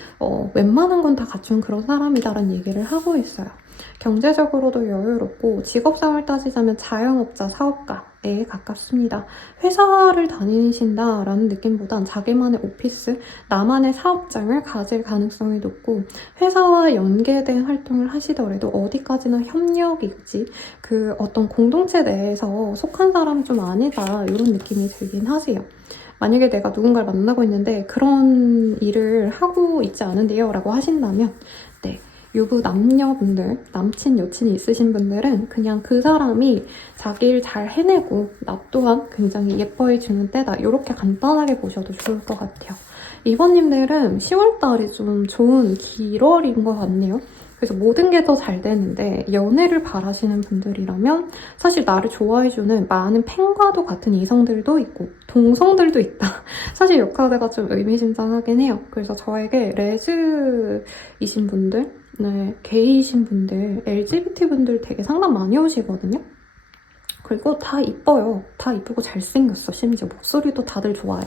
웬만한 건 다 갖춘 그런 사람이다라는 얘기를 하고 있어요. 경제적으로도 여유롭고, 직업상을 따지자면 자영업자, 사업가에 가깝습니다. 회사를 다니신다라는 느낌보단 자기만의 오피스, 나만의 사업장을 가질 가능성이 높고, 회사와 연계된 활동을 하시더라도 어디까지나 협력이지 그 어떤 공동체 내에서 속한 사람이 좀 아니다, 이런 느낌이 들긴 하세요. 만약에 내가 누군가를 만나고 있는데 그런 일을 하고 있지 않은데요 라고 하신다면, 네, 유부 남녀분들, 남친, 여친이 있으신 분들은 그냥 그 사람이 자기 일 잘 해내고 나 또한 굉장히 예뻐해주는 때다, 이렇게 간단하게 보셔도 좋을 것 같아요. 이번님들은 10월달이 좀 좋은 기월인 것 같네요. 그래서 모든 게 더 잘 되는데, 연애를 바라시는 분들이라면 사실 나를 좋아해주는 많은 팬과도 같은 이성들도 있고 동성들도 있다. 사실 이 카드가 좀 의미심장하긴 해요. 그래서 저에게 레즈이신 분들, 네, 게이이신 분들, LGBT 분들 되게 상담 많이 오시거든요. 그리고 다 이뻐요. 다 이쁘고 잘생겼어. 심지어 목소리도 다들 좋아요.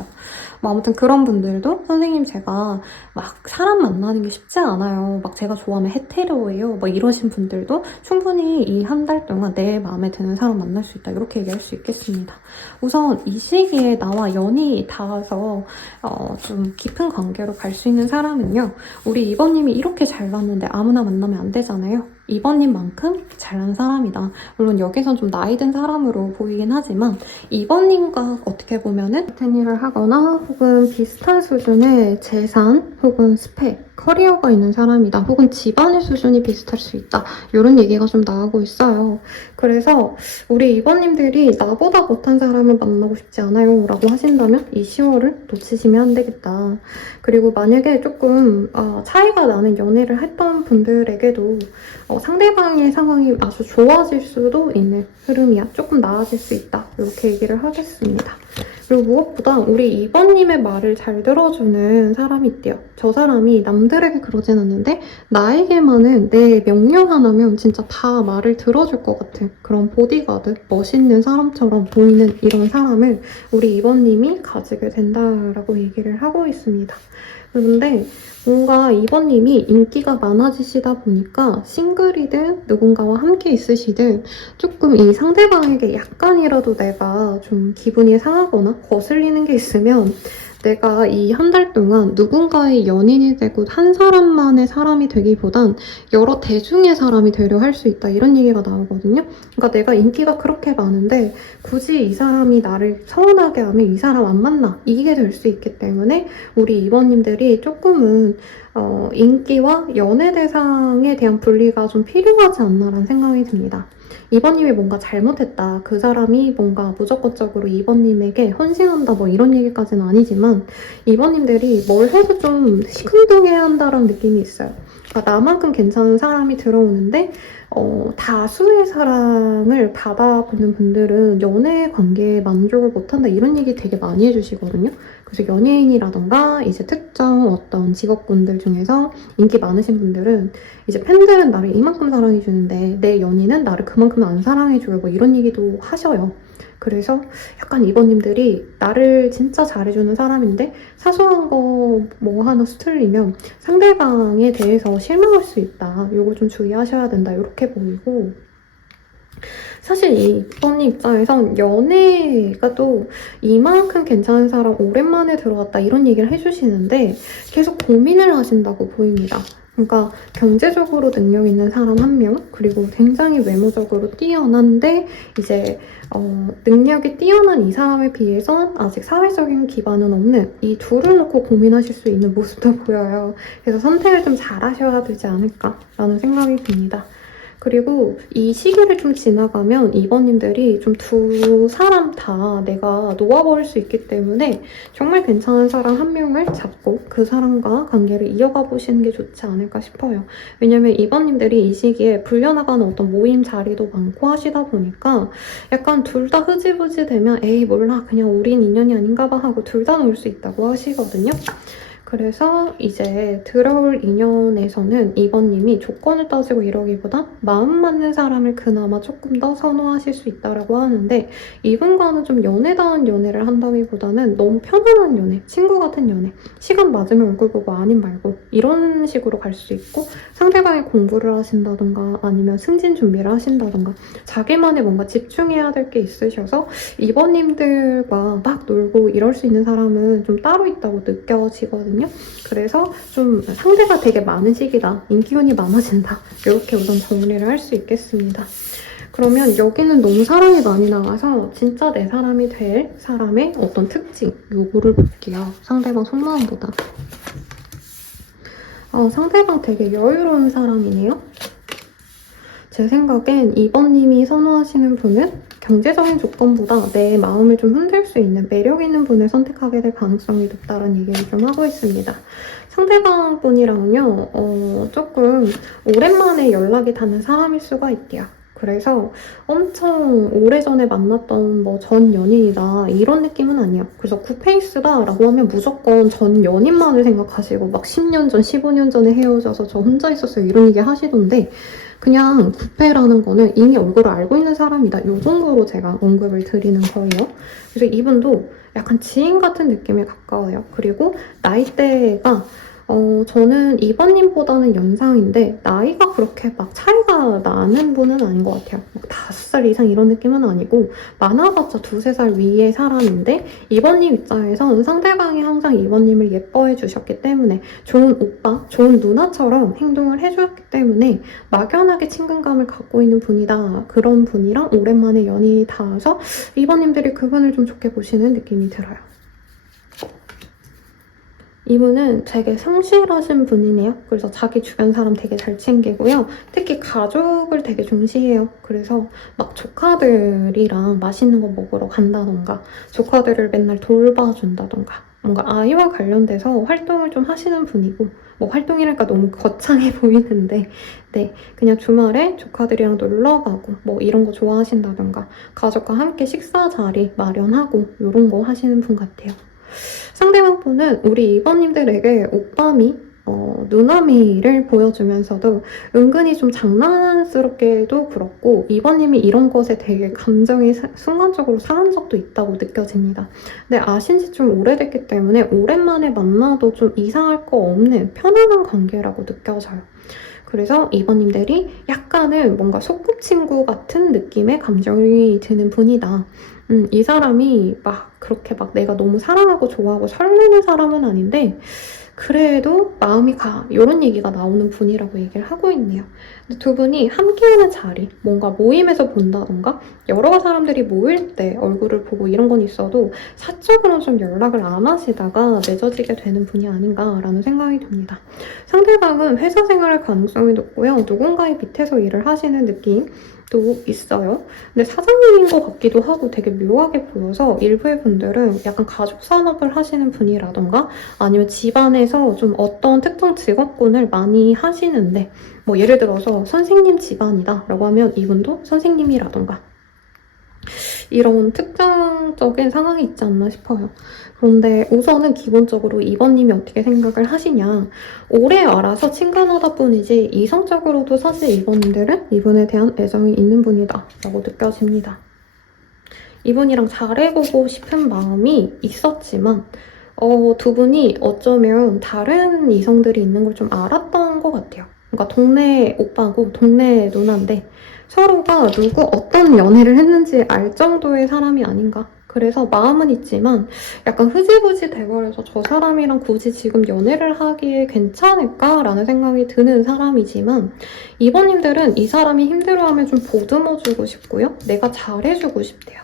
뭐 아무튼 그런 분들도 선생님 제가 막 사람 만나는 게 쉽지 않아요. 막 제가 좋아하면 헤테로예요. 뭐 이러신 분들도 충분히 이 한 달 동안 내 마음에 드는 사람 만날 수 있다, 이렇게 얘기할 수 있겠습니다. 우선 이 시기에 나와 연이 닿아서 좀 깊은 관계로 갈 수 있는 사람은요, 우리 이번님이 이렇게 잘났는데 아무나 만나면 안 되잖아요. 2번님만큼 잘난 사람이다. 물론 여기선 좀 나이 든 사람으로 보이긴 하지만 2번님과 어떻게 보면은 같은 일을 하거나 혹은 비슷한 수준의 재산 혹은 스펙, 커리어가 있는 사람이다. 혹은 집안의 수준이 비슷할 수 있다. 이런 얘기가 좀 나오고 있어요. 그래서 우리 2번님들이 나보다 못한 사람을 만나고 싶지 않아요 라고 하신다면 이 10월을 놓치시면 안 되겠다. 그리고 만약에 조금 차이가 나는 연애를 했던 분들에게도 상대방의 상황이 아주 좋아질 수도 있는 흐름이야. 조금 나아질 수 있다. 이렇게 얘기를 하겠습니다. 그리고 무엇보다 우리 2번님의 말을 잘 들어주는 사람이 있대요. 저 사람이 남들에게 그러진 않는데 나에게만은 내 명령 하나면 진짜 다 말을 들어줄 것 같은 그런 보디가드, 멋있는 사람처럼 보이는 이런 사람을 우리 2번님이 가지게 된다라고 얘기를 하고 있습니다. 그런데 뭔가 2번님이 인기가 많아지시다 보니까 싱글이든 누군가와 함께 있으시든 조금 이 상대방에게 약간이라도 내가 좀 기분이 상하거나 거슬리는 게 있으면 내가 이 한 달 동안 누군가의 연인이 되고 한 사람만의 사람이 되기보단 여러 대중의 사람이 되려 할 수 있다 이런 얘기가 나오거든요. 그러니까 내가 인기가 그렇게 많은데 굳이 이 사람이 나를 서운하게 하면 이 사람 안 만나 이게 될 수 있기 때문에 우리 이번님들이 조금은 인기와 연애 대상에 대한 분리가 좀 필요하지 않나라는 생각이 듭니다. 2번님이 뭔가 잘못했다. 그 사람이 뭔가 무조건적으로 2번님에게 헌신한다 뭐 이런 얘기까지는 아니지만 2번님들이 뭘 해도 좀 시큰둥해야 한다는 느낌이 있어요. 그러니까 나만큼 괜찮은 사람이 들어오는데 다수의 사랑을 받아보는 분들은 연애 관계에 만족을 못한다 이런 얘기 되게 많이 해주시거든요. 그래서 연예인이라던가 이제 특정 어떤 직업군들 중에서 인기 많으신 분들은 이제 팬들은 나를 이만큼 사랑해주는데 내 연인은 나를 그만큼 안 사랑해줘요 뭐 이런 얘기도 하셔요. 그래서 약간 이번님들이 나를 진짜 잘해주는 사람인데 사소한 거 뭐 하나 수틀리면 상대방에 대해서 실망할 수 있다. 이거 좀 주의하셔야 된다. 이렇게 보이고 사실 이번님 입장에선 연애가 또 이만큼 괜찮은 사람 오랜만에 들어왔다 이런 얘기를 해주시는데 계속 고민을 하신다고 보입니다. 그러니까 경제적으로 능력 있는 사람 한 명, 그리고 굉장히 외모적으로 뛰어난데 이제 능력이 뛰어난 이 사람에 비해선 아직 사회적인 기반은 없는 이 둘을 놓고 고민하실 수 있는 모습도 보여요. 그래서 선택을 좀 잘하셔야 되지 않을까라는 생각이 듭니다. 그리고 이 시기를 좀 지나가면 이번님들이 좀 두 사람 다 내가 놓아버릴 수 있기 때문에 정말 괜찮은 사람 한 명을 잡고 그 사람과 관계를 이어가 보시는 게 좋지 않을까 싶어요. 왜냐면 이번님들이 이 시기에 불려나가는 어떤 모임 자리도 많고 하시다 보니까 약간 둘 다 흐지부지 되면 에이 몰라 그냥 우린 인연이 아닌가 봐 하고 둘 다 놓을 수 있다고 하시거든요. 그래서 이제 들어올 인연에서는 2번님이 조건을 따지고 이러기보다 마음 맞는 사람을 그나마 조금 더 선호하실 수 있다고 하는데 이분과는 좀 연애다운 연애를 한다기보다는 너무 편안한 연애, 친구 같은 연애, 시간 맞으면 얼굴 보고 아님 말고 이런 식으로 갈 수 있고 상대방이 공부를 하신다던가 아니면 승진 준비를 하신다던가 자기만의 뭔가 집중해야 될 게 있으셔서 2번님들과 막 놀고 이럴 수 있는 사람은 좀 따로 있다고 느껴지거든요. 그래서 좀 상대가 되게 많은 시기다. 인기운이 많아진다. 이렇게 우선 정리를 할 수 있겠습니다. 그러면 여기는 너무 사람이 많이 나와서 진짜 내 사람이 될 사람의 어떤 특징 요거를 볼게요. 상대방 속마음보다. 상대방 되게 여유로운 사람이네요. 제 생각엔 2번님이 선호하시는 분은 경제적인 조건보다 내 마음을 좀 흔들 수 있는 매력 있는 분을 선택하게 될 가능성이 높다는 얘기를 좀 하고 있습니다. 상대방 분이랑은요, 조금 오랜만에 연락이 닿는 사람일 수가 있대요. 그래서 엄청 오래전에 만났던 뭐 전 연인이다 이런 느낌은 아니야. 그래서 굿페이스다 라고 하면 무조건 전 연인만을 생각하시고 막 10년 전, 15년 전에 헤어져서 저 혼자 있었어요 이런 얘기 하시던데 그냥 굿페라는 거는 이미 얼굴을 알고 있는 사람이다. 이 정도로 제가 언급을 드리는 거예요. 그래서 이분도 약간 지인 같은 느낌에 가까워요. 그리고 나이대가 저는 2번님보다는 연상인데 나이가 그렇게 막 차이가 나는 분은 아닌 것 같아요. 막 5살 이상 이런 느낌은 아니고 많아봤자 2~3살 위의 사람인데 2번님 입장에서는 상대방이 항상 2번님을 예뻐해 주셨기 때문에 좋은 오빠, 좋은 누나처럼 행동을 해주었기 때문에 막연하게 친근감을 갖고 있는 분이다. 그런 분이랑 오랜만에 연이 닿아서 2번님들이 그분을 좀 좋게 보시는 느낌이 들어요. 이분은 되게 성실하신 분이네요. 그래서 자기 주변 사람 되게 잘 챙기고요. 특히 가족을 되게 중시해요. 그래서 막 조카들이랑 맛있는 거 먹으러 간다던가 조카들을 맨날 돌봐준다던가 뭔가 아이와 관련돼서 활동을 좀 하시는 분이고 뭐 활동이랄까 너무 거창해 보이는데 네, 그냥 주말에 조카들이랑 놀러 가고 뭐 이런 거 좋아하신다던가 가족과 함께 식사 자리 마련하고 이런 거 하시는 분 같아요. 상대방 분은 우리 2번님들에게 오빠미, 누나미를 보여주면서도 은근히 좀 장난스럽게도 그렇고 2번님이 이런 것에 되게 감정이 순간적으로 상한 적도 있다고 느껴집니다. 근데 아신 지 좀 오래됐기 때문에 오랜만에 만나도 좀 이상할 거 없는 편안한 관계라고 느껴져요. 그래서 2번님들이 약간은 뭔가 소꿉친구 같은 느낌의 감정이 드는 분이다. 이 사람이 막 그렇게 막 내가 너무 사랑하고 좋아하고 설레는 사람은 아닌데 그래도 마음이 가 이런 얘기가 나오는 분이라고 얘기를 하고 있네요. 근데 두 분이 함께하는 자리, 뭔가 모임에서 본다던가 여러 사람들이 모일 때 얼굴을 보고 이런 건 있어도 사적으로 좀 연락을 안 하시다가 맺어지게 되는 분이 아닌가라는 생각이 듭니다. 상대방은 회사 생활할 가능성이 높고요. 누군가의 밑에서 일을 하시는 느낌 도 있어요. 근데 사장님인 것 같기도 하고 되게 묘하게 보여서 일부의 분들은 약간 가족 산업을 하시는 분이라던가 아니면 집안에서 좀 어떤 특정 직업군을 많이 하시는데 뭐 예를 들어서 선생님 집안이다 라고 하면 이분도 선생님이라던가 이런 특정적인 상황이 있지 않나 싶어요. 그런데 우선은 기본적으로 2번님이 어떻게 생각을 하시냐. 오래 알아서 친근하다 뿐이지 이성적으로도 사실 2번님들은 이분에 대한 애정이 있는 분이다 라고 느껴집니다. 이분이랑 잘해보고 싶은 마음이 있었지만 두 분이 어쩌면 다른 이성들이 있는 걸 좀 알았던 것 같아요. 그러니까 동네 오빠고 동네 누나인데 서로가 누구 어떤 연애를 했는지 알 정도의 사람이 아닌가. 그래서 마음은 있지만 약간 흐지부지 돼버려서 저 사람이랑 굳이 지금 연애를 하기에 괜찮을까라는 생각이 드는 사람이지만 2번님들은 이 사람이 힘들어하면 좀 보듬어주고 싶고요. 내가 잘해주고 싶대요.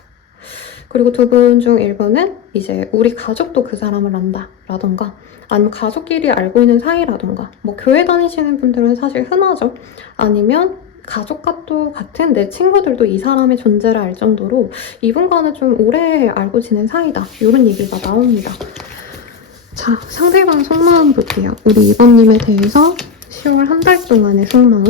그리고 두 분 중 일부는 이제 우리 가족도 그 사람을 안다 라던가 아니면 가족끼리 알고 있는 사이라던가 뭐 교회 다니시는 분들은 사실 흔하죠. 아니면 가족과도 같은 내 친구들도 이 사람의 존재를 알 정도로 이분과는 좀 오래 알고 지낸 사이다 이런 얘기가 나옵니다. 자, 상대방 속마음 볼게요. 우리 2번님에 대해서 10월 한 달 동안의 속마음.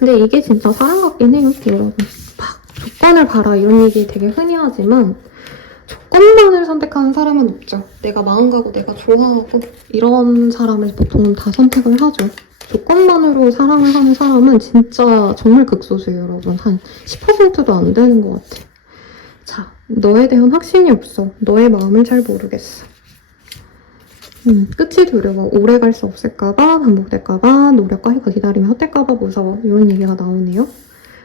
근데 이게 진짜 사랑 같긴 해요, 여러분. 막 조건을 봐라 이런 얘기 되게 흔히 하지만 조건만을 선택하는 사람은 없죠. 내가 마음 가고 내가 좋아하고 이런 사람을 보통 다 선택을 하죠. 조건만으로 사랑을 하는 사람은 진짜 정말 극소수예요, 여러분. 한 10%도 안 되는 것 같아. 자, 너에 대한 확신이 없어. 너의 마음을 잘 모르겠어. 끝이 두려워. 오래 갈 수 없을까봐, 반복될까봐, 노력과 기다림이 헛될까봐 무서워. 이런 얘기가 나오네요.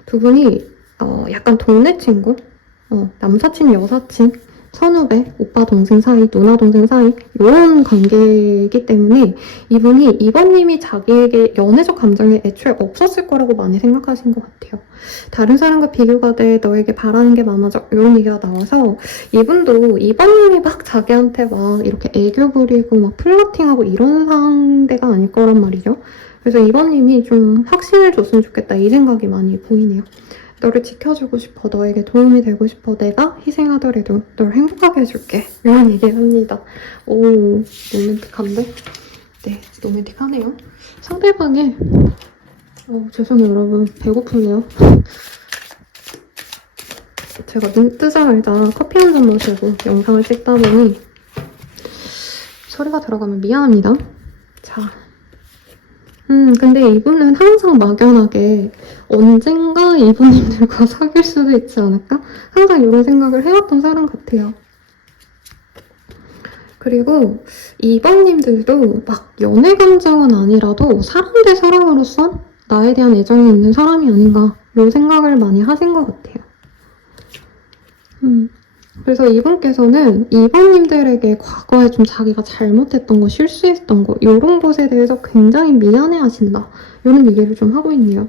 두 분이 약간 동네 친구? 남사친, 여사친, 선후배, 오빠 동생 사이, 누나 동생 사이 이런 관계이기 때문에 이분이 2번님이 자기에게 연애적 감정이 애초에 없었을 거라고 많이 생각하신 것 같아요. 다른 사람과 비교가 돼 너에게 바라는 게 많아져 이런 얘기가 나와서 이분도 2번님이 막 자기한테 막 이렇게 애교 부리고 막 플러팅하고 이런 상대가 아닐 거란 말이죠. 그래서 2번님이 좀 확신을 줬으면 좋겠다 이 생각이 많이 보이네요. 너를 지켜주고 싶어, 너에게 도움이 되고 싶어, 내가 희생하더라도 널 행복하게 해줄게 이런 얘기를 합니다. 오, 로맨틱한데? 네, 로맨틱하네요. 상대방의 죄송해요 여러분, 배고프네요. 제가 눈 뜨자마자 커피 한 잔 마시고 영상을 찍다 보니 소리가 들어가면 미안합니다. 자, 근데 이분은 항상 막연하게 언젠가 이분님들과 사귈 수도 있지 않을까? 항상 이런 생각을 해왔던 사람 같아요. 그리고 2번님들도 막 연애 감정은 아니라도 사람 대 사람으로서 나에 대한 애정이 있는 사람이 아닌가 이런 생각을 많이 하신 것 같아요. 그래서 이분께서는 2번님들에게 과거에 좀 자기가 잘못했던 거, 실수했던 거 이런 것에 대해서 굉장히 미안해 하신다. 이런 얘기를 좀 하고 있네요.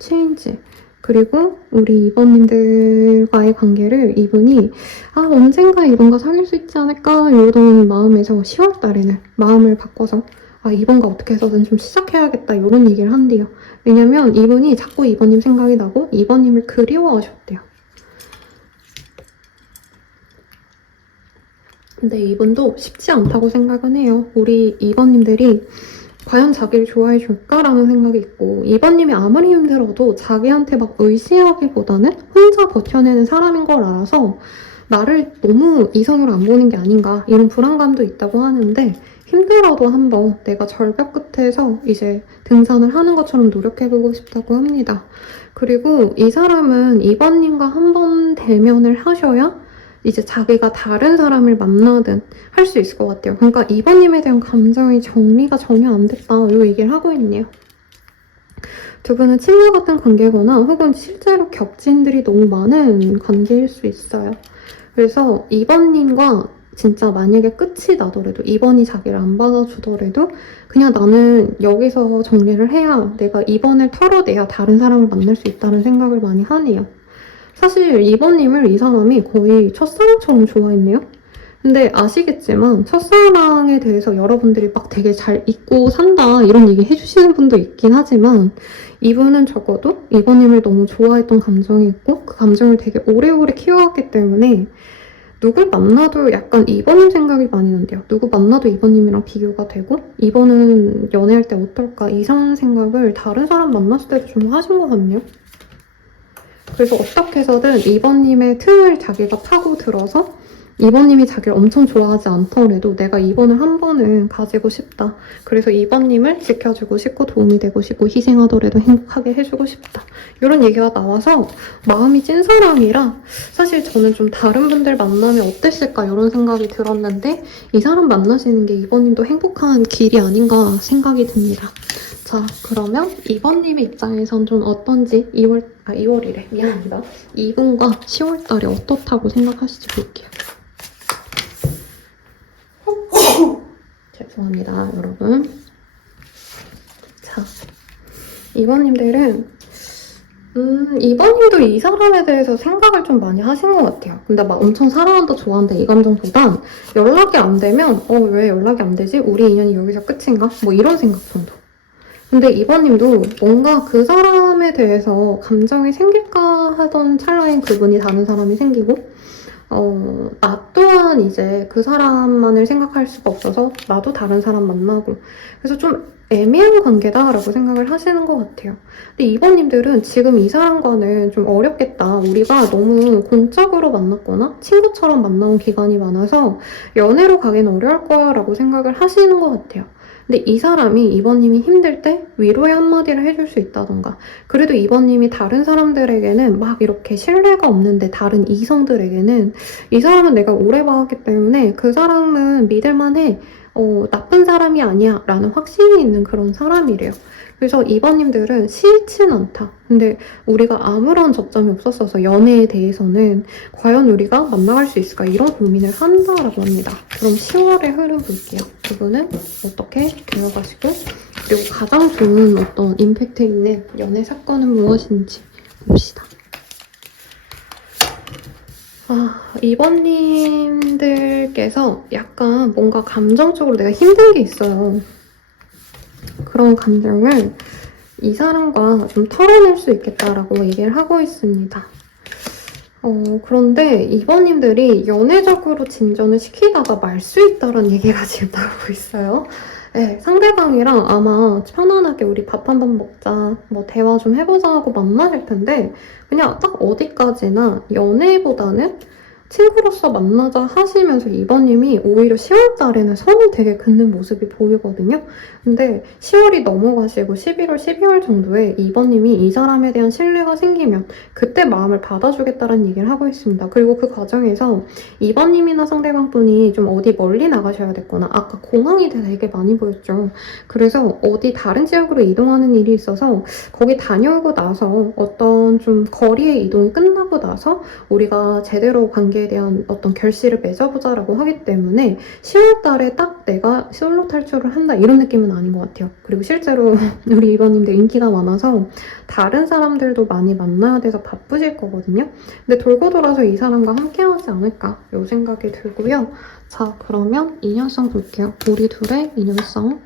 체인지. 그리고 우리 2번님들과의 관계를 이분이 언젠가 이분과 사귈 수 있지 않을까 이런 마음에서 10월 달에는 마음을 바꿔서 이번과 어떻게 해서든 좀 시작해야겠다 이런 얘기를 한대요. 왜냐면 이분이 자꾸 2번님 생각이 나고 2번님을 그리워하셨대요. 근데 이분도 쉽지 않다고 생각은 해요. 우리 2번님들이 과연 자기를 좋아해 줄까라는 생각이 있고 2번님이 아무리 힘들어도 자기한테 막 의지하기보다는 혼자 버텨내는 사람인 걸 알아서 나를 너무 이성으로 안 보는 게 아닌가 이런 불안감도 있다고 하는데 힘들어도 한번 내가 절벽 끝에서 이제 등산을 하는 것처럼 노력해보고 싶다고 합니다. 그리고 이 사람은 2번님과 한 번 대면을 하셔야 이제 자기가 다른 사람을 만나든 할 수 있을 것 같아요. 그러니까 2번님에 대한 감정이 정리가 전혀 안 됐다. 이 얘기를 하고 있네요. 두 분은 친구 같은 관계거나 혹은 실제로 겹친들이 너무 많은 관계일 수 있어요. 그래서 2번님과 진짜 만약에 끝이 나더라도 2번이 자기를 안 받아주더라도 그냥 나는 여기서 정리를 해야 내가 2번을 털어내야 다른 사람을 만날 수 있다는 생각을 많이 하네요. 사실 2번님을 이 사람이 거의 첫사랑처럼 좋아했네요. 근데 아시겠지만 첫사랑에 대해서 여러분들이 막 되게 잘 잊고 산다 이런 얘기 해주시는 분도 있긴 하지만 이분은 적어도 2번님을 너무 좋아했던 감정이 있고 그 감정을 되게 오래오래 키워왔기 때문에 누굴 만나도 약간 2번님 생각이 많이 난대요. 누구 만나도 2번님이랑 비교가 되고 2번은 연애할 때 어떨까 이상한 생각을 다른 사람 만났을 때도 좀 하신 것 같네요. 그래서 어떻게 해서든 2번님의 틈을 자기가 파고들어서 2번님이 자기를 엄청 좋아하지 않더라도 내가 2번을 한 번은 가지고 싶다. 그래서 2번님을 지켜주고 싶고 도움이 되고 싶고 희생하더라도 행복하게 해주고 싶다. 이런 얘기가 나와서 마음이 찐 사람이라 사실 저는 좀 다른 분들 만나면 어땠을까 이런 생각이 들었는데 이 사람 만나시는 게 2번님도 행복한 길이 아닌가 생각이 듭니다. 자, 그러면 2번님의 입장에선 좀 어떤지 2월이래. 미안합니다. 이분과 10월달에 어떻다고 생각하실지 볼게요. 죄송합니다, 여러분. 자, 2번님들은 2번님도 이 사람에 대해서 생각을 좀 많이 하신 것 같아요. 근데 막 엄청 사랑한다, 좋아한다 이 감정보단 연락이 안 되면 왜 연락이 안 되지? 우리 인연이 여기서 끝인가? 뭐 이런 생각 정도. 근데 2번님도 뭔가 그 사람에 대해서 감정이 생길까 하던 찰나인 그분이 다른 사람이 생기고 나 또한 이제 그 사람만을 생각할 수가 없어서 나도 다른 사람 만나고 그래서 좀 애매한 관계다라고 생각을 하시는 것 같아요. 근데 2번님들은 지금 이 사람과는 좀 어렵겠다. 우리가 너무 공적으로 만났거나 친구처럼 만나온 기간이 많아서 연애로 가긴 어려울 거야 라고 생각을 하시는 것 같아요. 근데 이 사람이 2번님이 힘들 때 위로의 한마디를 해줄 수 있다던가 그래도 2번님이 다른 사람들에게는 막 이렇게 신뢰가 없는데 다른 이성들에게는 이 사람은 내가 오래 봐왔기 때문에 그 사람은 믿을만해 나쁜 사람이 아니야 라는 확신이 있는 그런 사람이래요. 그래서 2번님들은 싫진 않다. 근데 우리가 아무런 접점이 없었어서 연애에 대해서는 과연 우리가 만나갈 수 있을까 이런 고민을 한다라고 합니다. 그럼 10월의 흐름 볼게요. 두 분은 어떻게 되어가시고 그리고 가장 좋은 어떤 임팩트 있는 연애 사건은 무엇인지 봅시다. 2번님들께서 약간 뭔가 감정적으로 내가 힘든 게 있어요. 그런 감정을 이 사람과 좀 털어낼 수 있겠다라고 얘기를 하고 있습니다. 그런데 2번님들이 연애적으로 진전을 시키다가 말 수 있다는 얘기가 지금 나오고 있어요. 네, 상대방이랑 아마 편안하게 우리 밥 한 번 먹자, 뭐 대화 좀 해보자 하고 만나실 텐데 그냥 딱 어디까지나 연애보다는 친구로서 만나자 하시면서 2번님이 오히려 10월 달에는 선을 되게 긋는 모습이 보이거든요. 근데 10월이 넘어가시고 11월, 12월 정도에 2번님이 이 사람에 대한 신뢰가 생기면 그때 마음을 받아주겠다는 얘기를 하고 있습니다. 그리고 그 과정에서 2번님이나 상대방 분이 좀 어디 멀리 나가셔야 됐거나 아까 공항이 되게 많이 보였죠. 그래서 어디 다른 지역으로 이동하는 일이 있어서 거기 다녀오고 나서 어떤 좀 거리의 이동이 끝나고 나서 우리가 제대로 관계에 대한 어떤 결실을 맺어보자라고 하기 때문에 10월 달에 딱 내가 솔로 탈출을 한다 이런 느낌은 아닌 것 같아요. 그리고 실제로 우리 이번님들 인기가 많아서 다른 사람들도 많이 만나야 돼서 바쁘실 거거든요. 근데 돌고 돌아서 이 사람과 함께 하지 않을까 이 생각이 들고요. 자, 그러면 인연성 볼게요. 우리 둘의 인연성.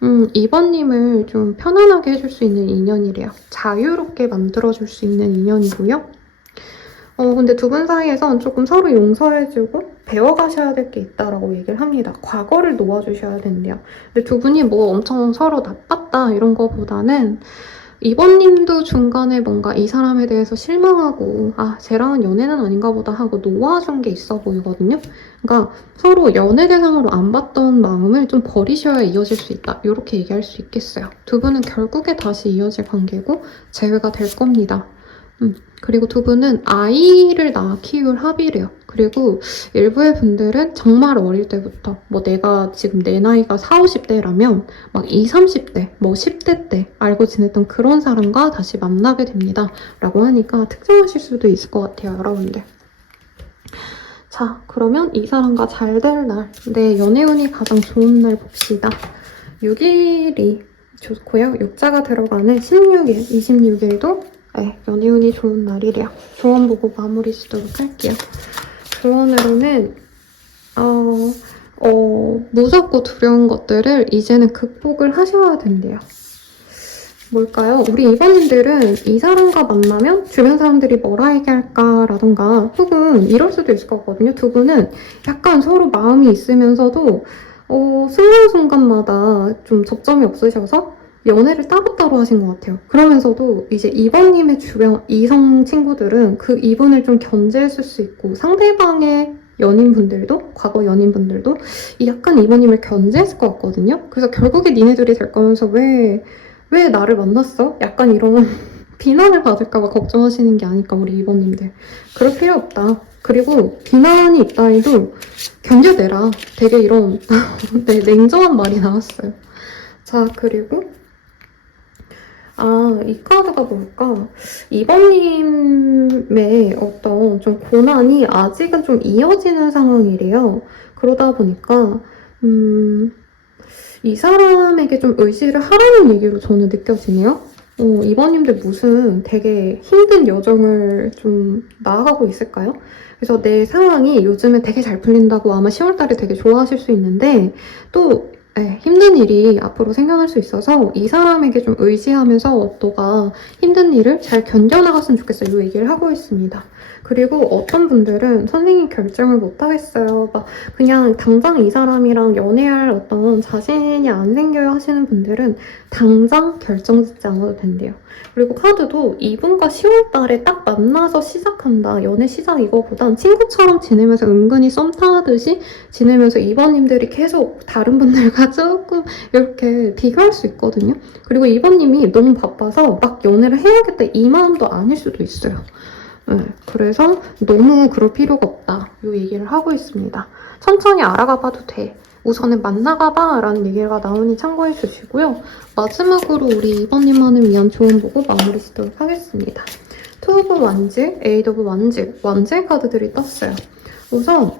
2번님을 좀 편안하게 해줄 수 있는 인연이래요. 자유롭게 만들어줄 수 있는 인연이고요. 근데 두 분 사이에선 조금 서로 용서해주고 배워가셔야 될 게 있다라고 얘기를 합니다. 과거를 놓아주셔야 된대요. 근데 두 분이 뭐 엄청 서로 나빴다 이런 거보다는 이번님도 중간에 뭔가 이 사람에 대해서 실망하고 아 쟤랑은 연애는 아닌가 보다 하고 놓아준 게 있어 보이거든요. 그러니까 서로 연애 대상으로 안 봤던 마음을 좀 버리셔야 이어질 수 있다. 이렇게 얘기할 수 있겠어요. 두 분은 결국에 다시 이어질 관계고 재회가 될 겁니다. 그리고 두 분은 아이를 낳아 키울 합의래요. 그리고 일부의 분들은 정말 어릴 때부터 뭐 내가 지금 내 나이가 40, 50대라면 막 20, 30대, 뭐 10대 때 알고 지냈던 그런 사람과 다시 만나게 됩니다. 라고 하니까 특정하실 수도 있을 것 같아요, 여러분들. 자, 그러면 이 사람과 잘 될 날, 내 연애운이 가장 좋은 날 봅시다. 6일이 좋고요. 6자가 들어가는 16일, 26일도 네, 연애운이 좋은 날이래요. 조언 보고 마무리 짓도록 할게요. 조언으로는 무섭고 두려운 것들을 이제는 극복을 하셔야 된대요. 뭘까요? 우리 이번님들은 이 사람과 만나면 주변 사람들이 뭐라 얘기할까라던가 혹은 이럴 수도 있을 것 같거든요. 두 분은 약간 서로 마음이 있으면서도 순간순간마다 좀 접점이 없으셔서 연애를 따로따로 하신 것 같아요. 그러면서도 이제 이번님의 주변 이성 친구들은 그 이분을 좀 견제했을 수 있고 상대방의 연인분들도 과거 연인분들도 약간 이번님을 견제했을 것 같거든요. 그래서 결국에 니네들이 될 거면서 왜 나를 만났어? 약간 이런 비난을 받을까봐 걱정하시는 게 아닐까 우리 이번님들. 그럴 필요 없다. 그리고 비난이 있다 해도 견뎌내라. 되게 이런 네, 냉정한 말이 나왔어요. 자, 그리고 이 카드가 뭘까? 이번님의 어떤 좀 고난이 아직은 좀 이어지는 상황이래요. 그러다 보니까 이 사람에게 좀 의지를 하라는 얘기로 저는 느껴지네요. 이번님들 무슨 되게 힘든 여정을 좀 나아가고 있을까요? 그래서 내 상황이 요즘에 되게 잘 풀린다고 아마 10월달에 되게 좋아하실 수 있는데 또 힘든 일이 앞으로 생겨날 수 있어서 이 사람에게 좀 의지하면서 너가 힘든 일을 잘 견뎌나갔으면 좋겠어요. 이 얘기를 하고 있습니다. 그리고 어떤 분들은 선생님 결정을 못하겠어요. 막 그냥 당장 이 사람이랑 연애할 어떤 자신이 안 생겨요 하시는 분들은 당장 결정 짓지 않아도 된대요. 그리고 카드도 이분과 10월 달에 딱 만나서 시작한다. 연애 시작 이거보단 친구처럼 지내면서 은근히 썸 타듯이 지내면서 이번님들이 계속 다른 분들과 조금 이렇게 비교할 수 있거든요. 그리고 이번님이 너무 바빠서 막 연애를 해야겠다 이 마음도 아닐 수도 있어요. 네, 그래서 너무 그럴 필요가 없다. 이 얘기를 하고 있습니다. 천천히 알아가 봐도 돼. 우선은 만나가 봐 라는 얘기가 나오니 참고해 주시고요. 마지막으로 우리 이번님만을 위한 조언 보고 마무리 짓도록 하겠습니다. 투 오브 완즈, 에이드 오브 완즈, 완즈 카드들이 떴어요. 우선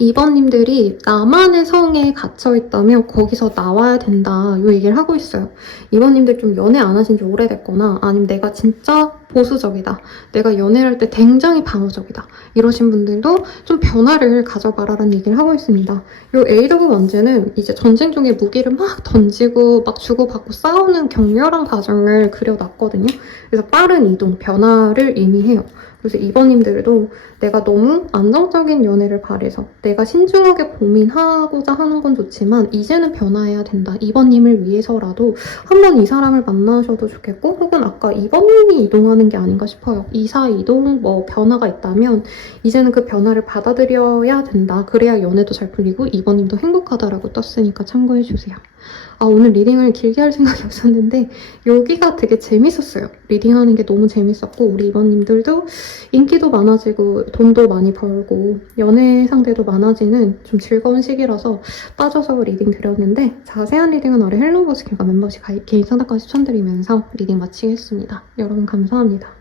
이번님들이 나만의 성에 갇혀있다면 거기서 나와야 된다 이 얘기를 하고 있어요. 이번님들 좀 연애 안 하신 지 오래됐거나 아니면 내가 진짜 보수적이다. 내가 연애를 할 때 굉장히 방어적이다. 이러신 분들도 좀 변화를 가져봐라라는 얘기를 하고 있습니다. 이 에이드 오브 원즈는 이제 전쟁 중에 무기를 막 던지고 막 주고받고 싸우는 격렬한 과정을 그려놨거든요. 그래서 빠른 이동, 변화를 의미해요. 그래서 이번님들도 내가 너무 안정적인 연애를 바래서 내가 신중하게 고민하고자 하는 건 좋지만 이제는 변화해야 된다. 이번님을 위해서라도 한번 이 사람을 만나셔도 좋겠고 혹은 아까 이번님이 이동하는 원하는 게 아닌가 싶어요. 이사이동 뭐 변화가 있다면 이제는 그 변화를 받아들여야 된다. 그래야 연애도 잘 풀리고 이번님도 행복하다라고 떴으니까 참고해주세요. 아, 오늘 리딩을 길게 할 생각이 없었는데 여기가 되게 재밌었어요. 리딩하는 게 너무 재밌었고 우리 이번님들도 인기도 많아지고 돈도 많이 벌고 연애 상대도 많아지는 좀 즐거운 시기라서 빠져서 리딩 드렸는데 자세한 리딩은 아래 헬로우버스킹과 멤버십 가입 개인 상담까지 추천드리면서 리딩 마치겠습니다. 여러분 감사합니다.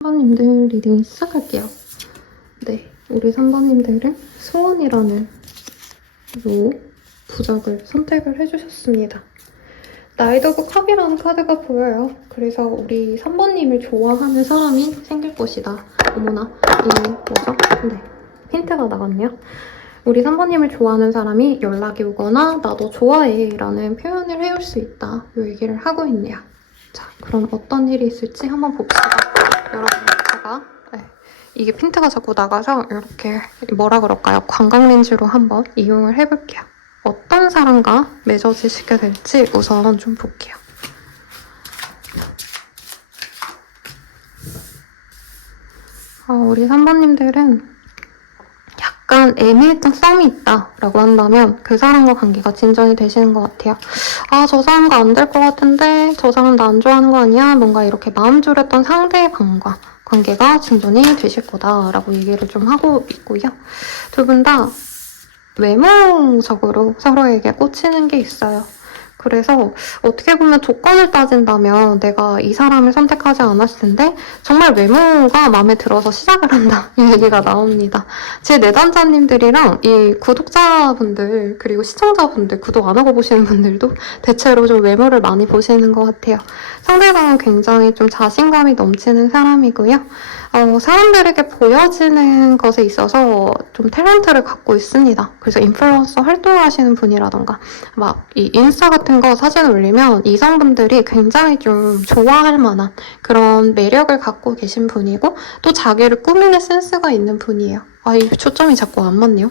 선배님들 리딩 시작할게요. 네, 우리 선배님들은 소원이라는 요 부적을 선택을 해주셨습니다. 나이트 오브 컵이라는 카드가 보여요. 그래서 우리 3번님을 좋아하는 사람이 생길 것이다. 어머나, 이 뭐죠? 네, 힌트가 나갔네요. 우리 3번님을 좋아하는 사람이 연락이 오거나 나 너 좋아해 라는 표현을 해올 수 있다. 이 얘기를 하고 있네요. 자, 그럼 어떤 일이 있을지 한번 봅시다. 여러분, 제가 이게 핀트가 자꾸 나가서 이렇게 뭐라 그럴까요? 관광 렌즈로 한번 이용을 해볼게요. 어떤 사람과 맺어지시게 될지 우선 좀 볼게요. 우리 3번님들은 약간 애매했던 썸이 있다라고 한다면 그 사람과 관계가 진전이 되시는 것 같아요. 아, 저 사람과 안 될 것 같은데 저 사람 나 안 좋아하는 거 아니야? 뭔가 이렇게 마음 졸였던 상대방과 관계가 진전이 되실 거다라고 얘기를 좀 하고 있고요. 두 분 다 외모적으로 서로에게 꽂히는 게 있어요. 그래서 어떻게 보면 조건을 따진다면 내가 이 사람을 선택하지 않았을 텐데 정말 외모가 마음에 들어서 시작을 한다 이 얘기가 나옵니다. 제 내담자님들이랑 이 구독자분들 그리고 시청자분들 구독 안 하고 보시는 분들도 대체로 좀 외모를 많이 보시는 것 같아요. 상대방은 굉장히 좀 자신감이 넘치는 사람이고요. 사람들에게 보여지는 것에 있어서 좀 탤런트를 갖고 있습니다. 그래서 인플루언서 활동을 하시는 분이라던가 막 이 인스타 같은 거 사진 올리면 이성분들이 굉장히 좀 좋아할 만한 그런 매력을 갖고 계신 분이고 또 자기를 꾸미는 센스가 있는 분이에요. 아, 이 초점이 자꾸 안 맞네요.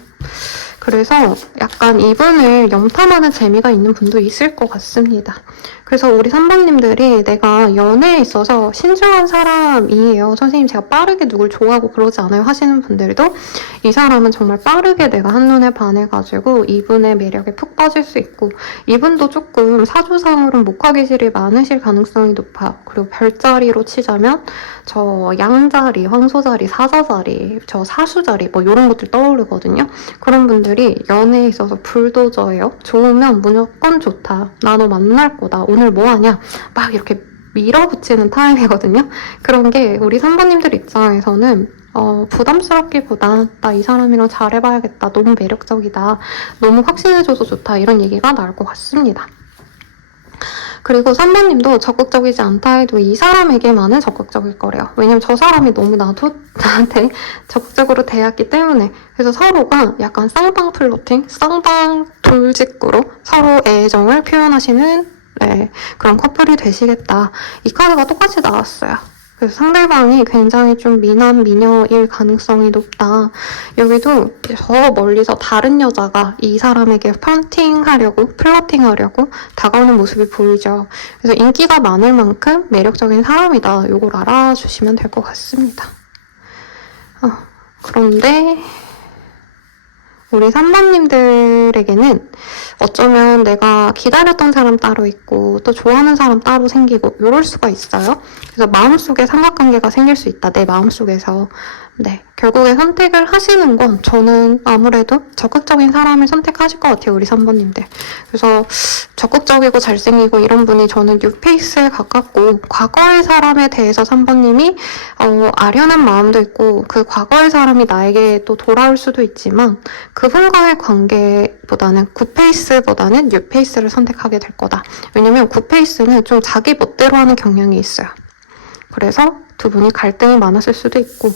그래서 약간 이분을 염탐하는 재미가 있는 분도 있을 것 같습니다. 그래서 우리 3번님들이 내가 연애에 있어서 신중한 사람이에요. 선생님 제가 빠르게 누굴 좋아하고 그러지 않아요 하시는 분들도 이 사람은 정말 빠르게 내가 한눈에 반해가지고 이분의 매력에 푹 빠질 수 있고 이분도 조금 사주상으로는 목화기질이 많으실 가능성이 높아요. 그리고 별자리로 치자면 저 양자리, 황소자리, 사자자리, 저 사수자리 뭐 이런 것들 떠오르거든요. 그런 분들이 연애에 있어서 불도저예요. 좋으면 무조건 좋다. 나 너 만날 거다. 오늘 뭐 하냐? 막 이렇게 밀어붙이는 타입이거든요. 그런 게 우리 3번님들 입장에서는 부담스럽기보다 나 이 사람이랑 잘해봐야겠다. 너무 매력적이다. 너무 확신해줘서 좋다. 이런 얘기가 나올 것 같습니다. 그리고 3번님도 적극적이지 않다 해도 이 사람에게만은 적극적일 거래요. 왜냐면 저 사람이 너무 나한테 적극적으로 대했기 때문에. 그래서 서로가 약간 쌍방 플로팅, 쌍방 돌직구로 서로 애정을 표현하시는 그런 커플이 되시겠다. 이 카드가 똑같이 나왔어요. 그래서 상대방이 굉장히 좀 미남, 미녀일 가능성이 높다. 여기도 저 멀리서 다른 여자가 이 사람에게 플러팅하려고 다가오는 모습이 보이죠. 그래서 인기가 많을 만큼 매력적인 사람이다. 이걸 알아주시면 될 것 같습니다. 그런데 우리 3번님들에게는 어쩌면 내가 기다렸던 사람 따로 있고 또 좋아하는 사람 따로 생기고 이럴 수가 있어요. 그래서 마음속에 삼각관계가 생길 수 있다. 내 마음속에서. 네, 결국에 선택을 하시는 건 저는 아무래도 적극적인 사람을 선택하실 것 같아요. 우리 3번님들. 그래서 적극적이고 잘생기고 이런 분이 저는 뉴페이스에 가깝고 과거의 사람에 대해서 3번님이 아련한 마음도 있고 그 과거의 사람이 나에게 또 돌아올 수도 있지만 그분과의 관계보다는 굿페이스보다는 뉴페이스를 선택하게 될 거다. 왜냐면 굿페이스는 좀 자기 멋대로 하는 경향이 있어요. 그래서 두 분이 갈등이 많았을 수도 있고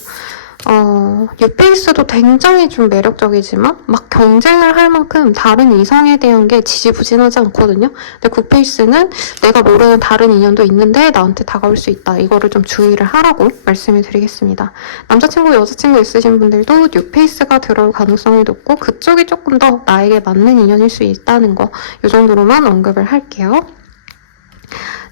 뉴페이스도 굉장히 좀 매력적이지만 막 경쟁을 할 만큼 다른 이성에 대한 게 지지부진하지 않거든요. 근데 굿페이스는 내가 모르는 다른 인연도 있는데 나한테 다가올 수 있다. 이거를 좀 주의를 하라고 말씀을 드리겠습니다. 남자친구, 여자친구 있으신 분들도 뉴페이스가 들어올 가능성이 높고 그쪽이 조금 더 나에게 맞는 인연일 수 있다는 거 이 정도로만 언급을 할게요.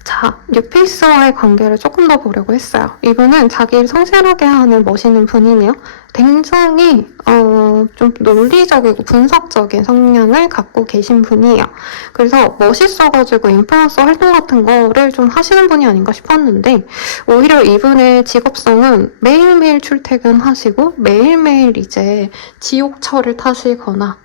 자, 뉴페이스와의 관계를 조금 더 보려고 했어요. 이분은 자기를 성실하게 하는 멋있는 분이네요. 굉장히 좀 논리적이고 분석적인 성향을 갖고 계신 분이에요. 그래서 멋있어가지고 인플루언서 활동 같은 거를 좀 하시는 분이 아닌가 싶었는데 오히려 이분의 직업성은 매일매일 출퇴근하시고 매일매일 이제 지옥철을 타시거나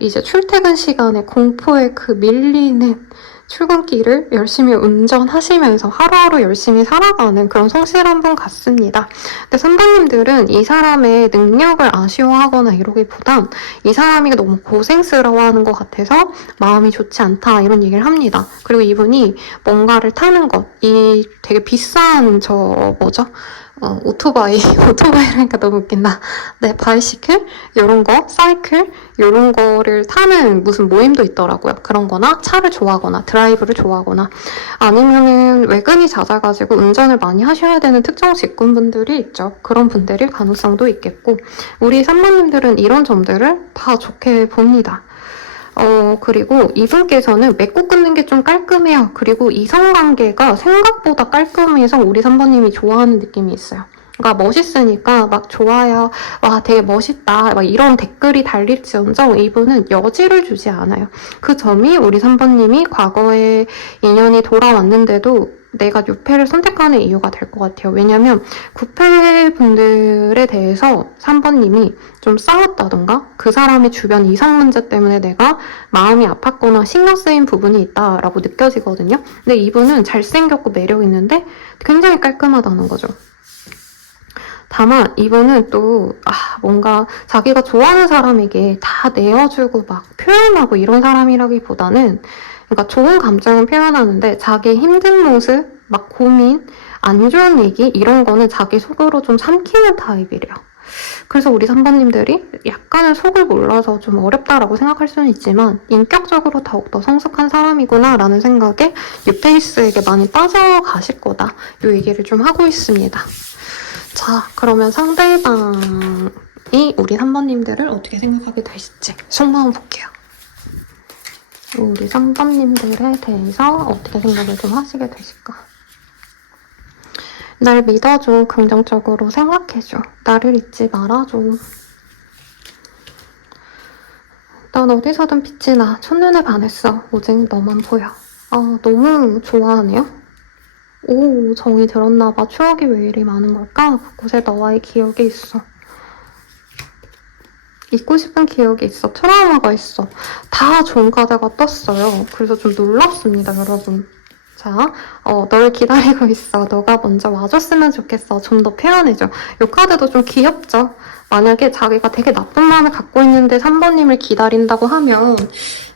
이제 출퇴근 시간에 공포에 그 밀리는 출근길을 열심히 운전하시면서 하루하루 열심히 살아가는 그런 성실한 분 같습니다. 근데 3번님들은 이 사람의 능력을 아쉬워하거나 이러기보단 이 사람이 너무 고생스러워하는 것 같아서 마음이 좋지 않다 이런 얘기를 합니다. 그리고 이분이 뭔가를 타는 것, 이 되게 비싼 오토바이라니까 너무 웃긴다. 네, 바이시클? 요런 거, 사이클? 요런 거를 타는 무슨 모임도 있더라고요. 그런 거나 차를 좋아하거나 드라이브를 좋아하거나 아니면은 외근이 잦아가지고 운전을 많이 하셔야 되는 특정 직군분들이 있죠. 그런 분들일 가능성도 있겠고 우리 3번님들은 이런 점들을 다 좋게 봅니다. 그리고 이분께서는 맺고 끊는 게 좀 깔끔해요. 그리고 이성관계가 생각보다 깔끔해서 우리 3번님이 좋아하는 느낌이 있어요. 그러니까 멋있으니까 막 좋아요, 와 되게 멋있다 막 이런 댓글이 달릴지언정 이분은 여지를 주지 않아요. 그 점이 우리 3번님이 과거에 인연이 돌아왔는데도 내가 6패를 선택하는 이유가 될 것 같아요. 왜냐면 9패 분들에 대해서 3번님이 좀 싸웠다던가 그 사람의 주변 이성 문제 때문에 내가 마음이 아팠거나 신경 쓰인 부분이 있다라고 느껴지거든요. 근데 이분은 잘생겼고 매력 있는데 굉장히 깔끔하다는 거죠. 다만 이분은 또 뭔가 자기가 좋아하는 사람에게 다 내어주고 막 표현하고 이런 사람이라기보다는 그러니까 좋은 감정은 표현하는데 자기의 힘든 모습, 막 고민, 안 좋은 얘기 이런 거는 자기 속으로 좀 삼키는 타입이래요. 그래서 우리 3번님들이 약간은 속을 몰라서 좀 어렵다라고 생각할 수는 있지만 인격적으로 더욱더 성숙한 사람이구나 라는 생각에 뉴페이스에게 많이 빠져가실 거다 이 얘기를 좀 하고 있습니다. 자, 그러면 상대방이 우리 3번님들을 어떻게 생각하게 되실지 속마음 볼게요. 우리 3번님들에 대해서 어떻게 생각을 좀 하시게 되실까? 날 믿어줘. 긍정적으로 생각해줘. 나를 잊지 말아줘. 넌 어디서든 빛이 나. 첫눈에 반했어. 오직 너만 보여. 너무 좋아하네요. 오, 정이 들었나봐. 추억이 왜 이리 많은 걸까? 그곳에 너와의 기억이 있어. 잊고 싶은 기억이 있어. 트라우마가 있어. 다 좋은 카드가 떴어요. 그래서 좀 놀랍습니다, 여러분. 자, 널 기다리고 있어. 너가 먼저 와줬으면 좋겠어. 좀 더 표현해줘. 이 카드도 좀 귀엽죠? 만약에 자기가 되게 나쁜 마음을 갖고 있는데 3번님을 기다린다고 하면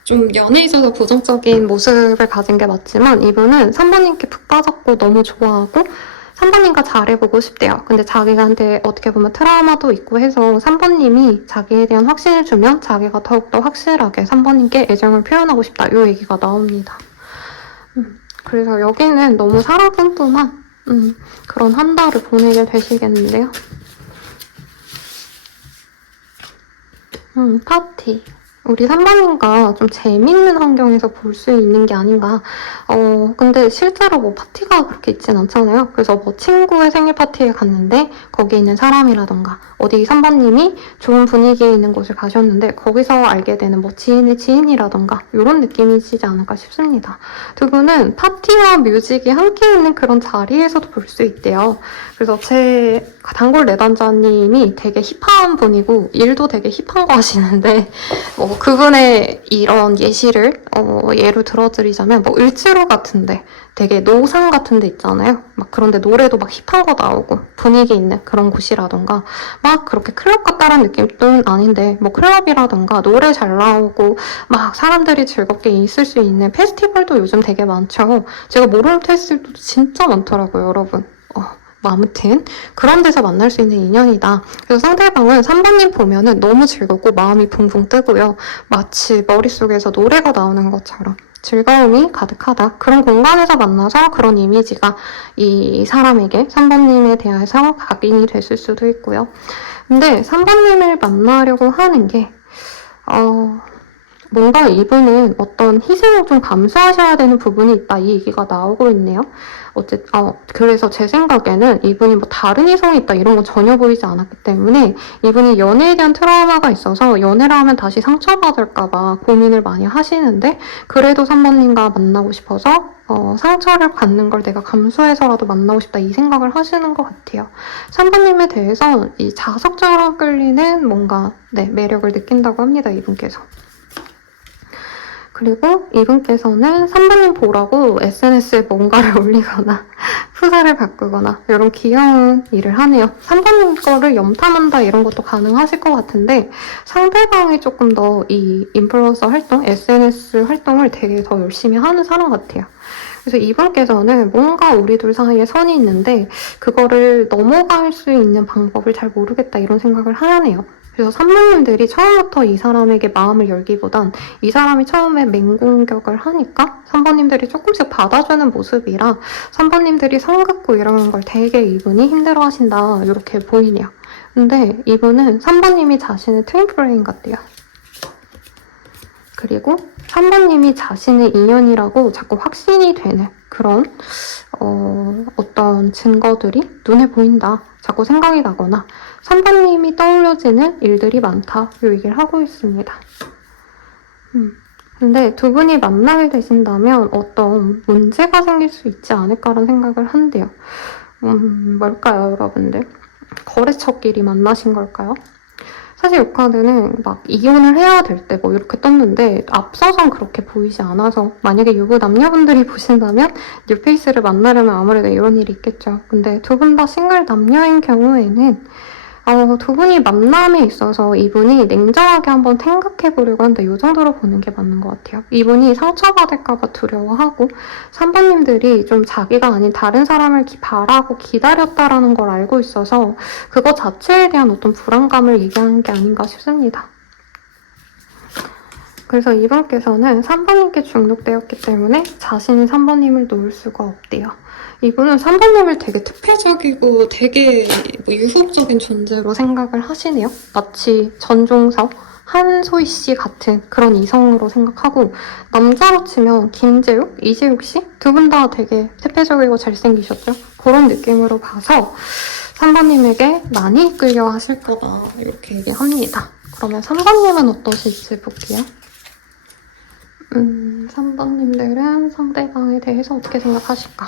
좀 연애에 있어서 부정적인 모습을 가진 게 맞지만 이분은 3번님께 푹 빠졌고 너무 좋아하고 3번님과 잘해보고 싶대요. 근데 자기한테 어떻게 보면 트라우마도 있고 해서 3번님이 자기에 대한 확신을 주면 자기가 더욱더 확실하게 3번님께 애정을 표현하고 싶다. 이 얘기가 나옵니다. 그래서 여기는 너무 사랑 뿜뿜한 그런 한 달을 보내게 되시겠는데요. 파티. 우리 3번님과 좀 재밌는 환경에서 볼 수 있는 게 아닌가. 근데 실제로 뭐 파티가 그렇게 있진 않잖아요. 그래서 뭐 친구의 생일 파티에 갔는데 거기 있는 사람이라던가 어디 3번님이 좋은 분위기에 있는 곳을 가셨는데 거기서 알게 되는 뭐 지인의 지인이라던가 이런 느낌이시지 않을까 싶습니다. 두 분은 파티와 뮤직이 함께 있는 그런 자리에서도 볼 수 있대요. 그래서 제 단골 내단자님이 되게 힙한 분이고 일도 되게 힙한 거 하시는데 그분의 이런 예시를 예로 들어드리자면 뭐 을지로 같은데 되게 노상 같은 데 있잖아요. 막 그런데 노래도 막 힙한 거 나오고 분위기 있는 그런 곳이라던가 막 그렇게 클럽 같다는 느낌은 아닌데 뭐 클럽이라던가 노래 잘 나오고 막 사람들이 즐겁게 있을 수 있는 페스티벌도 요즘 되게 많죠. 제가 모르는 페스티벌도 진짜 많더라고요, 여러분. 아무튼 그런 데서 만날 수 있는 인연이다. 그래서 상대방은 3번님 보면은 너무 즐겁고 마음이 붕붕 뜨고요. 마치 머릿속에서 노래가 나오는 것처럼 즐거움이 가득하다. 그런 공간에서 만나서 그런 이미지가 이 사람에게 3번님에 대해서 각인이 됐을 수도 있고요. 근데 3번님을 만나려고 하는 게 뭔가 이분은 어떤 희생을 좀 감수하셔야 되는 부분이 있다. 이 얘기가 나오고 있네요. 그래서 제 생각에는 이분이 뭐 다른 이성이 있다 이런 건 전혀 보이지 않았기 때문에 이분이 연애에 대한 트라우마가 있어서 연애를 하면 다시 상처받을까봐 고민을 많이 하시는데 그래도 3번님과 만나고 싶어서 상처를 받는 걸 내가 감수해서라도 만나고 싶다 이 생각을 하시는 것 같아요. 3번님에 대해서 이 자석처럼 끌리는 뭔가 매력을 느낀다고 합니다. 이분께서. 그리고 이분께서는 3번님 보라고 SNS에 뭔가를 올리거나 프사를 바꾸거나 이런 귀여운 일을 하네요. 3번님 거를 염탐한다 이런 것도 가능하실 것 같은데 상대방이 조금 더 이 인플루언서 활동, SNS 활동을 되게 더 열심히 하는 사람 같아요. 그래서 이분께서는 뭔가 우리 둘 사이에 선이 있는데 그거를 넘어갈 수 있는 방법을 잘 모르겠다 이런 생각을 하네요. 그래서 3번님들이 처음부터 이 사람에게 마음을 열기보단 이 사람이 처음에 맹공격을 하니까 3번님들이 조금씩 받아주는 모습이라 3번님들이 선 긋고 이러는 걸 되게 이분이 힘들어하신다 이렇게 보이네요. 근데 이분은 3번님이 자신의 트윈 플레임 같대요. 그리고 3번님이 자신의 인연이라고 자꾸 확신이 되는 그런 어떤 증거들이 눈에 보인다. 자꾸 생각이 나거나 3번님이 떠올려지는 일들이 많다. 이 얘기를 하고 있습니다. 근데 두 분이 만나게 되신다면 어떤 문제가 생길 수 있지 않을까라는 생각을 한대요. 뭘까요, 여러분들? 거래처끼리 만나신 걸까요? 사실 이 카드는 막 이혼을 해야 될 때 뭐 이렇게 떴는데 앞서선 그렇게 보이지 않아서 만약에 유부 남녀분들이 보신다면 뉴페이스를 만나려면 아무래도 이런 일이 있겠죠. 근데 두 분 다 싱글 남녀인 경우에는 두 분이 만남에 있어서 이분이 냉정하게 한번 생각해보려고 하는데 이 정도로 보는 게 맞는 것 같아요. 이분이 상처받을까봐 두려워하고 3번님들이 좀 자기가 아닌 다른 사람을 바라고 기다렸다라는 걸 알고 있어서 그거 자체에 대한 어떤 불안감을 얘기하는 게 아닌가 싶습니다. 그래서 이분께서는 3번님께 중독되었기 때문에 자신이 3번님을 놓을 수가 없대요. 이분은 3번님을 되게 특별적이고 되게 유혹적인 존재로 생각을 하시네요. 마치 전종석, 한소희 씨 같은 그런 이성으로 생각하고 남자로 치면 김재욱, 이재욱 씨? 두 분 다 되게 특별적이고 잘생기셨죠? 그런 느낌으로 봐서 3번님에게 많이 끌려 하실까봐 이렇게 얘기합니다. 그러면 3번님은 어떠실지 볼게요. 3번님들은 상대방에 대해서 어떻게 생각하실까?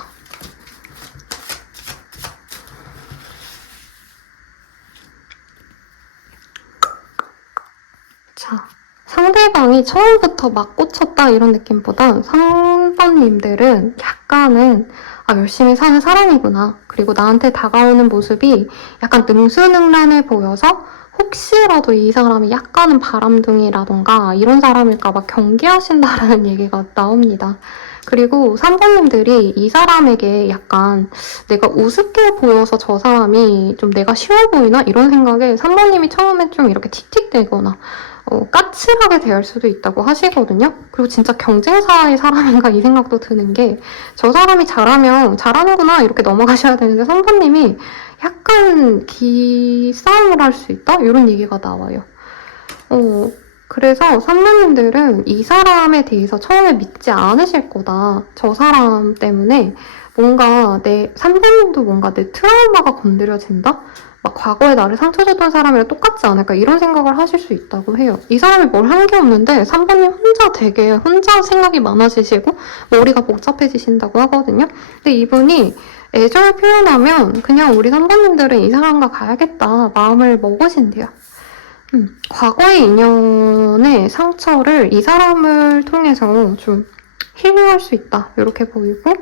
자, 상대방이 처음부터 막 꽂혔다 이런 느낌보단 3번님들은 약간은 열심히 사는 사람이구나. 그리고 나한테 다가오는 모습이 약간 능수능란해 보여서 혹시라도 이 사람이 약간은 바람둥이라던가 이런 사람일까봐 경계하신다라는 얘기가 나옵니다. 그리고 3번님들이 이 사람에게 약간 내가 우습게 보여서 저 사람이 좀 내가 쉬워 보이나? 이런 생각에 3번님이 처음에 좀 이렇게 틱틱대거나 까칠하게 대할 수도 있다고 하시거든요. 그리고 진짜 경쟁사의 사람인가 이 생각도 드는 게 저 사람이 잘하면 잘하는구나 이렇게 넘어가셔야 되는데 3번님이 약간 기싸움을 할 수 있다? 이런 얘기가 나와요. 그래서 3번님들은 이 사람에 대해서 처음에 믿지 않으실 거다. 저 사람 때문에 뭔가 3번님도 뭔가 내 트라우마가 건드려진다? 막 과거에 나를 상처 줬던 사람이랑 똑같지 않을까 이런 생각을 하실 수 있다고 해요. 이 사람이 뭘 한 게 없는데 3번님 혼자 생각이 많아지시고 머리가 복잡해지신다고 하거든요. 근데 이분이 애정을 표현하면 그냥 우리 3번님들은 이 사람과 가야겠다 마음을 먹으신대요. 과거의 인연의 상처를 이 사람을 통해서 좀 힐링할 수 있다 이렇게 보이고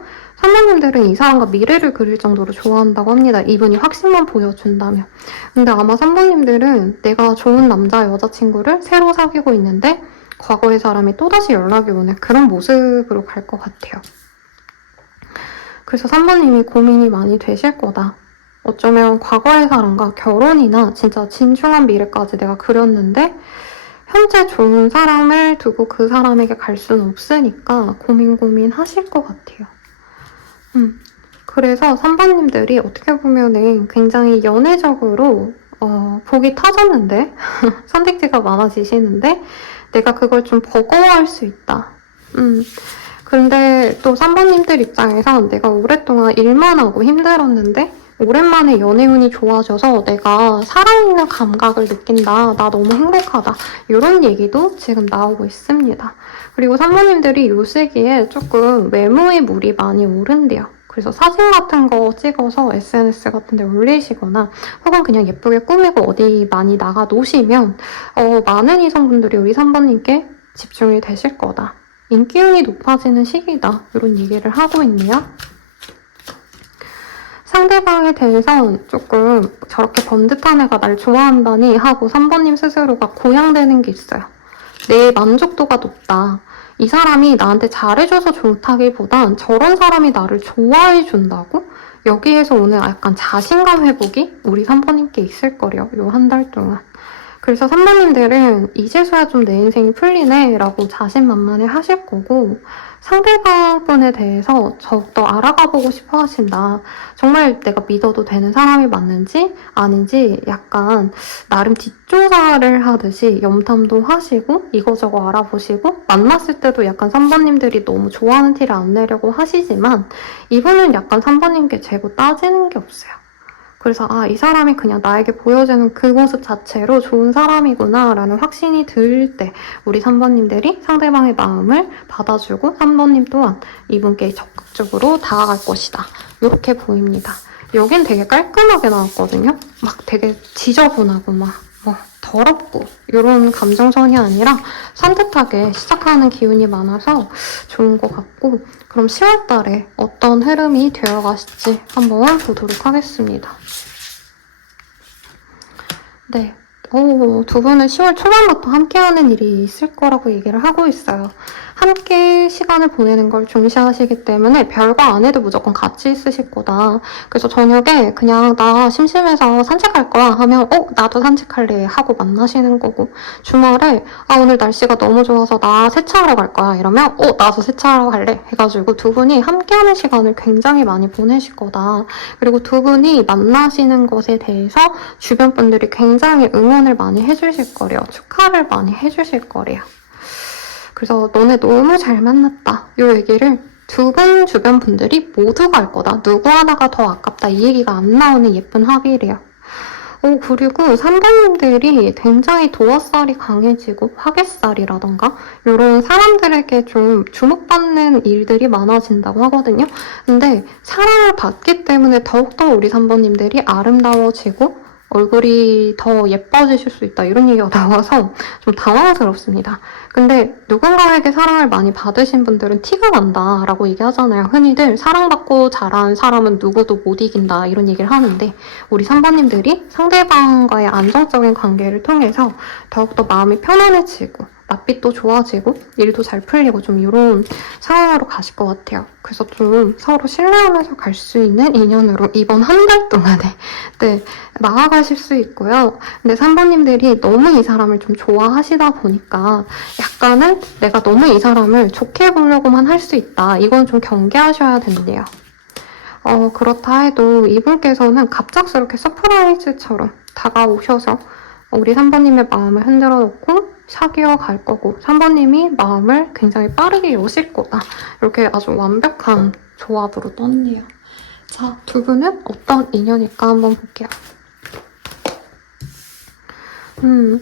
3번님들은 이 사람과 미래를 그릴 정도로 좋아한다고 합니다. 이분이 확신만 보여준다면. 근데 아마 3번님들은 내가 좋은 남자 여자친구를 새로 사귀고 있는데 과거의 사람이 또다시 연락이 오는 그런 모습으로 갈 것 같아요. 그래서 3번님이 고민이 많이 되실 거다. 어쩌면 과거의 사람과 결혼이나 진짜 진중한 미래까지 내가 그렸는데 현재 좋은 사람을 두고 그 사람에게 갈 수는 없으니까 고민 하실 것 같아요. 그래서 3번님들이 어떻게 보면은 굉장히 연애적으로 복이 터졌는데 선택지가 많아지시는데 내가 그걸 좀 버거워할 수 있다. 근데 또 3번님들 입장에선 내가 오랫동안 일만 하고 힘들었는데 오랜만에 연애운이 좋아져서 내가 살아있는 감각을 느낀다. 나 너무 행복하다. 이런 얘기도 지금 나오고 있습니다. 그리고 3번님들이 요 시기에 조금 외모에 물이 많이 오른대요. 그래서 사진 같은 거 찍어서 SNS 같은 데 올리시거나 혹은 그냥 예쁘게 꾸미고 어디 많이 나가 놓으시면 많은 이성분들이 우리 3번님께 집중이 되실 거다. 인기운이 높아지는 시기다. 이런 얘기를 하고 있네요. 상대방에 대해선 조금 저렇게 번듯한 애가 날 좋아한다니 하고 3번님 스스로가 고양되는 게 있어요. 내 만족도가 높다. 이 사람이 나한테 잘해줘서 좋다기보단 저런 사람이 나를 좋아해준다고? 여기에서 오늘 약간 자신감 회복이 우리 3번님께 있을 거래요. 요 한 달 동안. 그래서 3번님들은 이제서야 좀 내 인생이 풀리네 라고 자신만만해 하실 거고, 상대방분에 대해서 더욱더 알아가보고 싶어 하신다. 정말 내가 믿어도 되는 사람이 맞는지 아닌지 약간 나름 뒷조사를 하듯이 염탐도 하시고 이거저거 알아보시고, 만났을 때도 약간 3번님들이 너무 좋아하는 티를 안 내려고 하시지만 이분은 약간 3번님께 재고 따지는 게 없어요. 그래서 이 사람이 그냥 나에게 보여주는 그 모습 자체로 좋은 사람이구나 라는 확신이 들 때 우리 3번님들이 상대방의 마음을 받아주고 3번님 또한 이분께 적극적으로 다가갈 것이다. 이렇게 보입니다. 여긴 되게 깔끔하게 나왔거든요. 막 되게 지저분하고 막 더럽고 이런 감정선이 아니라 산뜻하게 시작하는 기운이 많아서 좋은 것 같고, 그럼 10월 달에 어떤 흐름이 되어가실지 한번 보도록 하겠습니다. 네. 두 분은 10월 초반부터 함께하는 일이 있을 거라고 얘기를 하고 있어요. 함께 시간을 보내는 걸 중시하시기 때문에 별거 안 해도 무조건 같이 있으실 거다. 그래서 저녁에 그냥 나 심심해서 산책할 거야 하면 나도 산책할래 하고 만나시는 거고, 주말에 오늘 날씨가 너무 좋아서 나 세차하러 갈 거야 이러면 나도 세차하러 갈래 해가지고 두 분이 함께하는 시간을 굉장히 많이 보내실 거다. 그리고 두 분이 만나시는 것에 대해서 주변 분들이 굉장히 응원을 많이 해주실 거래요. 축하를 많이 해주실 거래요. 그래서 너네 너무 잘 만났다. 이 얘기를 두 분 주변 분들이 모두가 할 거다. 누구 하나가 더 아깝다. 이 얘기가 안 나오는 예쁜 합의래요. 그리고 3번님들이 굉장히 도화살이 강해지고 화개살이라던가 이런 사람들에게 좀 주목받는 일들이 많아진다고 하거든요. 근데 사랑을 받기 때문에 더욱더 우리 3번님들이 아름다워지고 얼굴이 더 예뻐지실 수 있다 이런 얘기가 나와서 좀 당황스럽습니다. 근데 누군가에게 사랑을 많이 받으신 분들은 티가 난다 라고 얘기하잖아요. 흔히들 사랑받고 자란 사람은 누구도 못 이긴다 이런 얘기를 하는데, 우리 3번님들이 상대방과의 안정적인 관계를 통해서 더욱더 마음이 편안해지고 낯빛도 좋아지고 일도 잘 풀리고 좀 이런 상황으로 가실 것 같아요. 그래서 좀 서로 신뢰하면서 갈 수 있는 인연으로 이번 한 달 동안에 나아가실 수 있고요. 근데 3번님들이 너무 이 사람을 좀 좋아하시다 보니까 약간은 내가 너무 이 사람을 좋게 보려고만 할 수 있다. 이건 좀 경계하셔야 된대요. 그렇다 해도 이분께서는 갑작스럽게 서프라이즈처럼 다가오셔서 우리 3번님의 마음을 흔들어 놓고 사귀어 갈 거고 3번님이 마음을 굉장히 빠르게 여실 거다. 이렇게 아주 완벽한 조합으로 떴네요. 자, 두 분은 어떤 인연일까 한번 볼게요.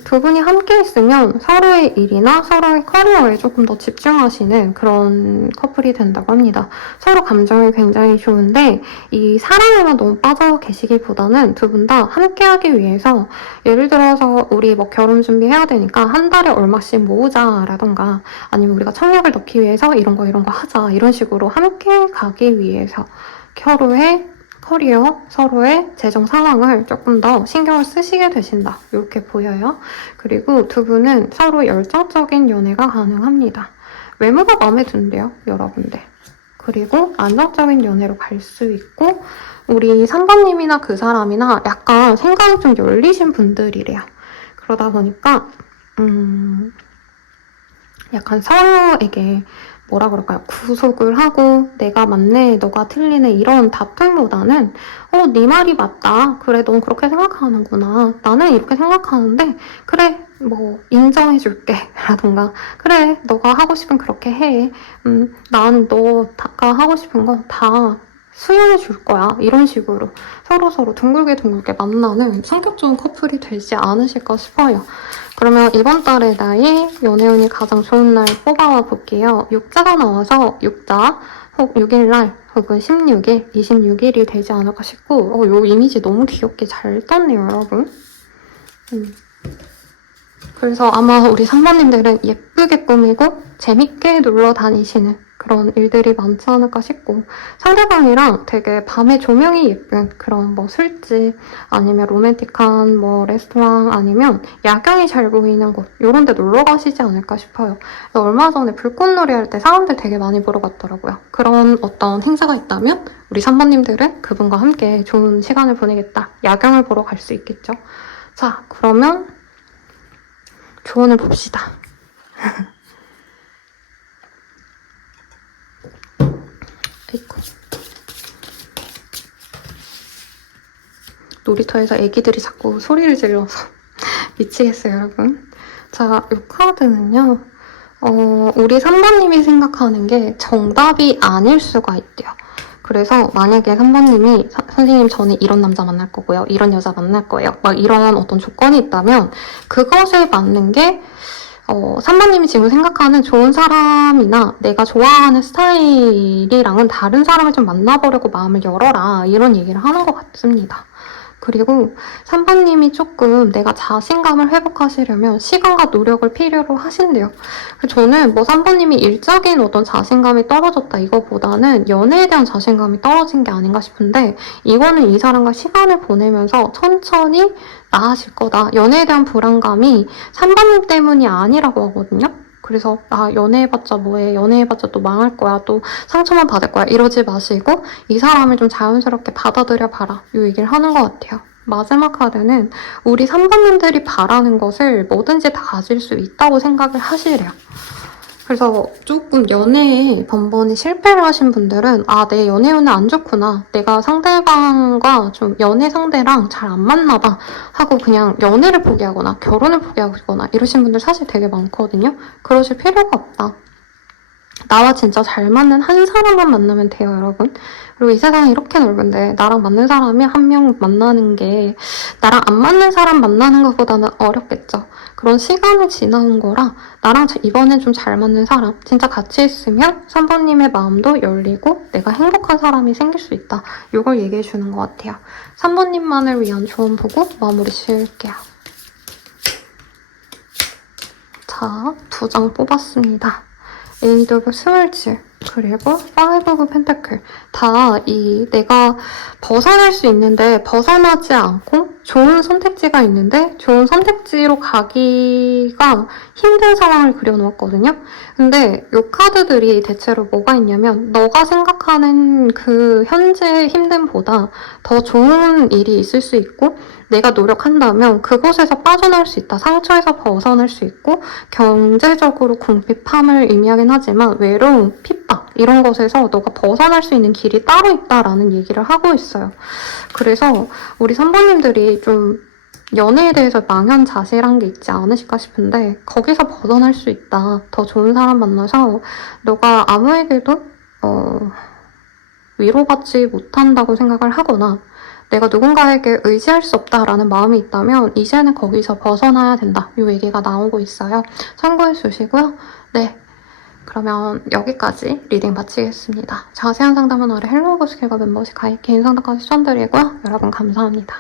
두 분이 함께 있으면 서로의 일이나 서로의 커리어에 조금 더 집중하시는 그런 커플이 된다고 합니다. 서로 감정이 굉장히 좋은데 이 사랑에만 너무 빠져 계시기보다는 두 분 다 함께하기 위해서, 예를 들어서 우리 뭐 결혼 준비해야 되니까 한 달에 얼마씩 모으자라던가 아니면 우리가 청약을 넣기 위해서 이런 거 하자 이런 식으로 함께 가기 위해서 서로의 커리어, 서로의 재정 상황을 조금 더 신경을 쓰시게 되신다. 이렇게 보여요. 그리고 두 분은 서로 열정적인 연애가 가능합니다. 외모가 마음에 든대요, 여러분들. 그리고 안정적인 연애로 갈 수 있고, 우리 3번님이나 그 사람이나 약간 생각이 좀 열리신 분들이래요. 그러다 보니까 약간 서로에게 뭐라 그럴까요? 구속을 하고 내가 맞네, 너가 틀리네 이런 다툼보다는 네 말이 맞다. 그래, 넌 그렇게 생각하는구나. 나는 이렇게 생각하는데 그래, 뭐 인정해줄게 라던가 그래, 너가 하고 싶으면 그렇게 해. 난 너가 하고 싶은 거 다 수용해 줄 거야. 이런 식으로 서로 둥글게 만나는 성격 좋은 커플이 되지 않으실까 싶어요. 그러면 이번 달에 나의 연애운이 가장 좋은 날 뽑아와 볼게요. 6자가 나와서 6자, 혹 6일날 혹은 16일, 26일이 되지 않을까 싶고, 요 이미지 너무 귀엽게 잘 떴네요, 여러분. 그래서 아마 우리 3번님들은 예쁘게 꾸미고 재밌게 놀러 다니시는 그런 일들이 많지 않을까 싶고, 상대방이랑 되게 밤에 조명이 예쁜 그런 뭐 술집 아니면 로맨틱한 뭐 레스토랑 아니면 야경이 잘 보이는 곳 이런 데 놀러 가시지 않을까 싶어요. 얼마 전에 불꽃놀이 할 때 사람들 되게 많이 보러 갔더라고요. 그런 어떤 행사가 있다면 우리 3번님들은 그분과 함께 좋은 시간을 보내겠다. 야경을 보러 갈 수 있겠죠. 자, 그러면 조언을 봅시다. 아이고. 놀이터에서 애기들이 자꾸 소리를 질러서 미치겠어요, 여러분. 자, 이 카드는요. 우리 3번님이 생각하는 게 정답이 아닐 수가 있대요. 그래서 만약에 3번님이 선생님 저는 이런 남자 만날 거고요. 이런 여자 만날 거예요. 막 이런 어떤 조건이 있다면 그것에 맞는 게 3번님이 지금 생각하는 좋은 사람이나 내가 좋아하는 스타일이랑은 다른 사람을 좀 만나보려고 마음을 열어라. 이런 얘기를 하는 것 같습니다. 그리고 3번님이 조금 내가 자신감을 회복하시려면 시간과 노력을 필요로 하신대요. 저는 뭐 3번님이 일적인 어떤 자신감이 떨어졌다 이거보다는 연애에 대한 자신감이 떨어진 게 아닌가 싶은데 이거는 이 사람과 시간을 보내면서 천천히 나아질 거다. 연애에 대한 불안감이 3번님 때문이 아니라고 하거든요. 그래서 연애해봤자 뭐해, 연애해봤자 또 망할 거야, 또 상처만 받을 거야 이러지 마시고 이 사람을 좀 자연스럽게 받아들여봐라 이 얘기를 하는 것 같아요. 마지막 카드는 우리 3번님들이 바라는 것을 뭐든지 다 가질 수 있다고 생각을 하시래요. 그래서 조금 연애에 번번이 실패를 하신 분들은 내 연애 운은 안 좋구나. 내가 상대방과 좀 연애 상대랑 잘 안 맞나 봐 하고 그냥 연애를 포기하거나 결혼을 포기하거나 이러신 분들 사실 되게 많거든요. 그러실 필요가 없다. 나와 진짜 잘 맞는 한 사람만 만나면 돼요, 여러분. 그리고 이 세상이 이렇게 넓은데 나랑 맞는 사람이 한 명 만나는 게 나랑 안 맞는 사람 만나는 것보다는 어렵겠죠. 그런 시간을 지나온 거라 나랑 이번엔 좀 잘 맞는 사람, 진짜 같이 있으면 3번님의 마음도 열리고 내가 행복한 사람이 생길 수 있다. 이걸 얘기해 주는 것 같아요. 3번님만을 위한 조언 보고 마무리 지을게요. 자, 2장 뽑았습니다. 에이드 오브 스월즈 그리고 파이브 오브 펜타클 다 내가 벗어날 수 있는데 벗어나지 않고 좋은 선택지가 있는데 좋은 선택지로 가기가 힘든 상황을 그려놓았거든요. 근데 이 카드들이 대체로 뭐가 있냐면 너가 생각하는 그 현재의 힘듦보다 더 좋은 일이 있을 수 있고 내가 노력한다면 그곳에서 빠져나올 수 있다. 상처에서 벗어날 수 있고 경제적으로 궁핍함을 의미하긴 하지만 외로움, 핍박 이런 것에서 너가 벗어날 수 있는 길이 따로 있다라는 얘기를 하고 있어요. 그래서 우리 3번님들이 좀 연애에 대해서 망연자실한 게 있지 않으실까 싶은데 거기서 벗어날 수 있다. 더 좋은 사람 만나서 너가 아무에게도 위로받지 못한다고 생각을 하거나 내가 누군가에게 의지할 수 없다라는 마음이 있다면 이제는 거기서 벗어나야 된다. 이 얘기가 나오고 있어요. 참고해 주시고요. 네, 그러면 여기까지 리딩 마치겠습니다. 자세한 상담은 아래 헬로우 스킬과 멤버십 가입 개인 상담까지 추천드리고요. 여러분 감사합니다.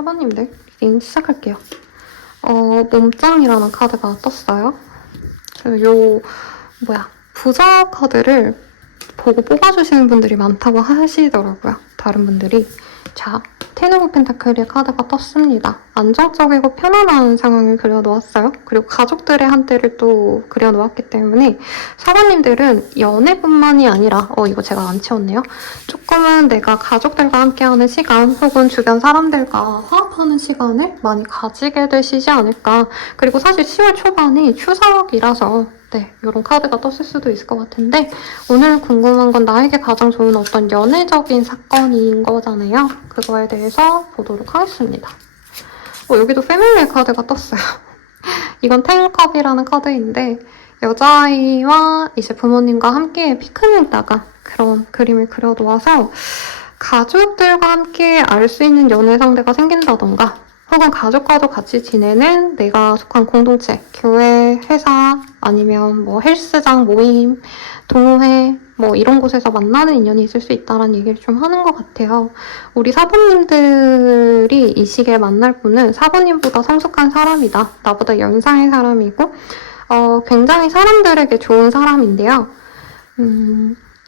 사모님들 리딩 시작할게요. 몸짱이라는 카드가 떴어요. 부자 카드를 보고 뽑아주시는 분들이 많다고 하시더라고요. 다른 분들이. 자, 텐 오브 펜타클의 카드가 떴습니다. 안정적이고 편안한 상황을 그려놓았어요. 그리고 가족들의 한때를 또 그려놓았기 때문에 사모님들은 연애뿐만이 아니라 이거 제가 안 치웠네요. 조금은 내가 가족들과 함께하는 시간 혹은 주변 사람들과 화합하는 시간을 많이 가지게 되시지 않을까. 그리고 사실 10월 초반이 추석이라서 이런 카드가 떴을 수도 있을 것 같은데 오늘 궁금한 건 나에게 가장 좋은 어떤 연애적인 사건인 거잖아요. 그거에 대해서 보도록 하겠습니다. 여기도 패밀리 카드가 떴어요. 이건 텐컵이라는 카드인데 여자아이와 이제 부모님과 함께 피크닉 나간 그런 그림을 그려놓아서 가족들과 함께 알 수 있는 연애 상대가 생긴다던가 혹은 가족과도 같이 지내는 내가 속한 공동체, 교회, 회사, 아니면 헬스장 모임, 동호회 이런 곳에서 만나는 인연이 있을 수 있다는 얘기를 좀 하는 것 같아요. 우리 사부님들이 이 시기에 만날 분은 사부님보다 성숙한 사람이다. 나보다 연상의 사람이고 굉장히 사람들에게 좋은 사람인데요.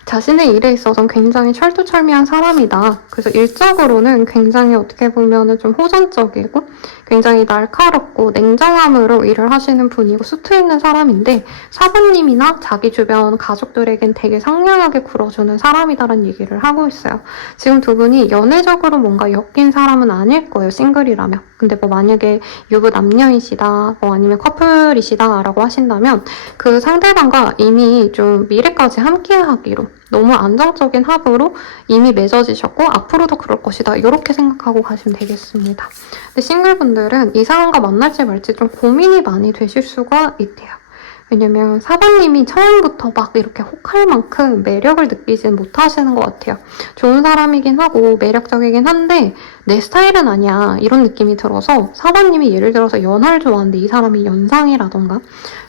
자신의 일에 있어서는 굉장히 철두철미한 사람이다. 그래서 일적으로는 굉장히 어떻게 보면은 좀 호전적이고 굉장히 날카롭고 냉정함으로 일을 하시는 분이고 수트 있는 사람인데 사부님이나 자기 주변 가족들에겐 되게 상냥하게 굴어주는 사람이다라는 얘기를 하고 있어요. 지금 두 분이 연애적으로 뭔가 엮인 사람은 아닐 거예요. 싱글이라면. 근데 만약에 유부 남녀이시다 아니면 커플이시다 라고 하신다면 그 상대방과 이미 좀 미래까지 함께 하기로 너무 안정적인 합으로 이미 맺어지셨고 앞으로도 그럴 것이다. 이렇게 생각하고 가시면 되겠습니다. 근데 싱글분들은 이 사람과 만날지 말지 좀 고민이 많이 되실 수가 있대요. 왜냐면 사부님이 처음부터 막 이렇게 혹할 만큼 매력을 느끼진 못하시는 것 같아요. 좋은 사람이긴 하고 매력적이긴 한데 내 스타일은 아니야 이런 느낌이 들어서 사부님이 예를 들어서 연하를 좋아하는데 이 사람이 연상이라던가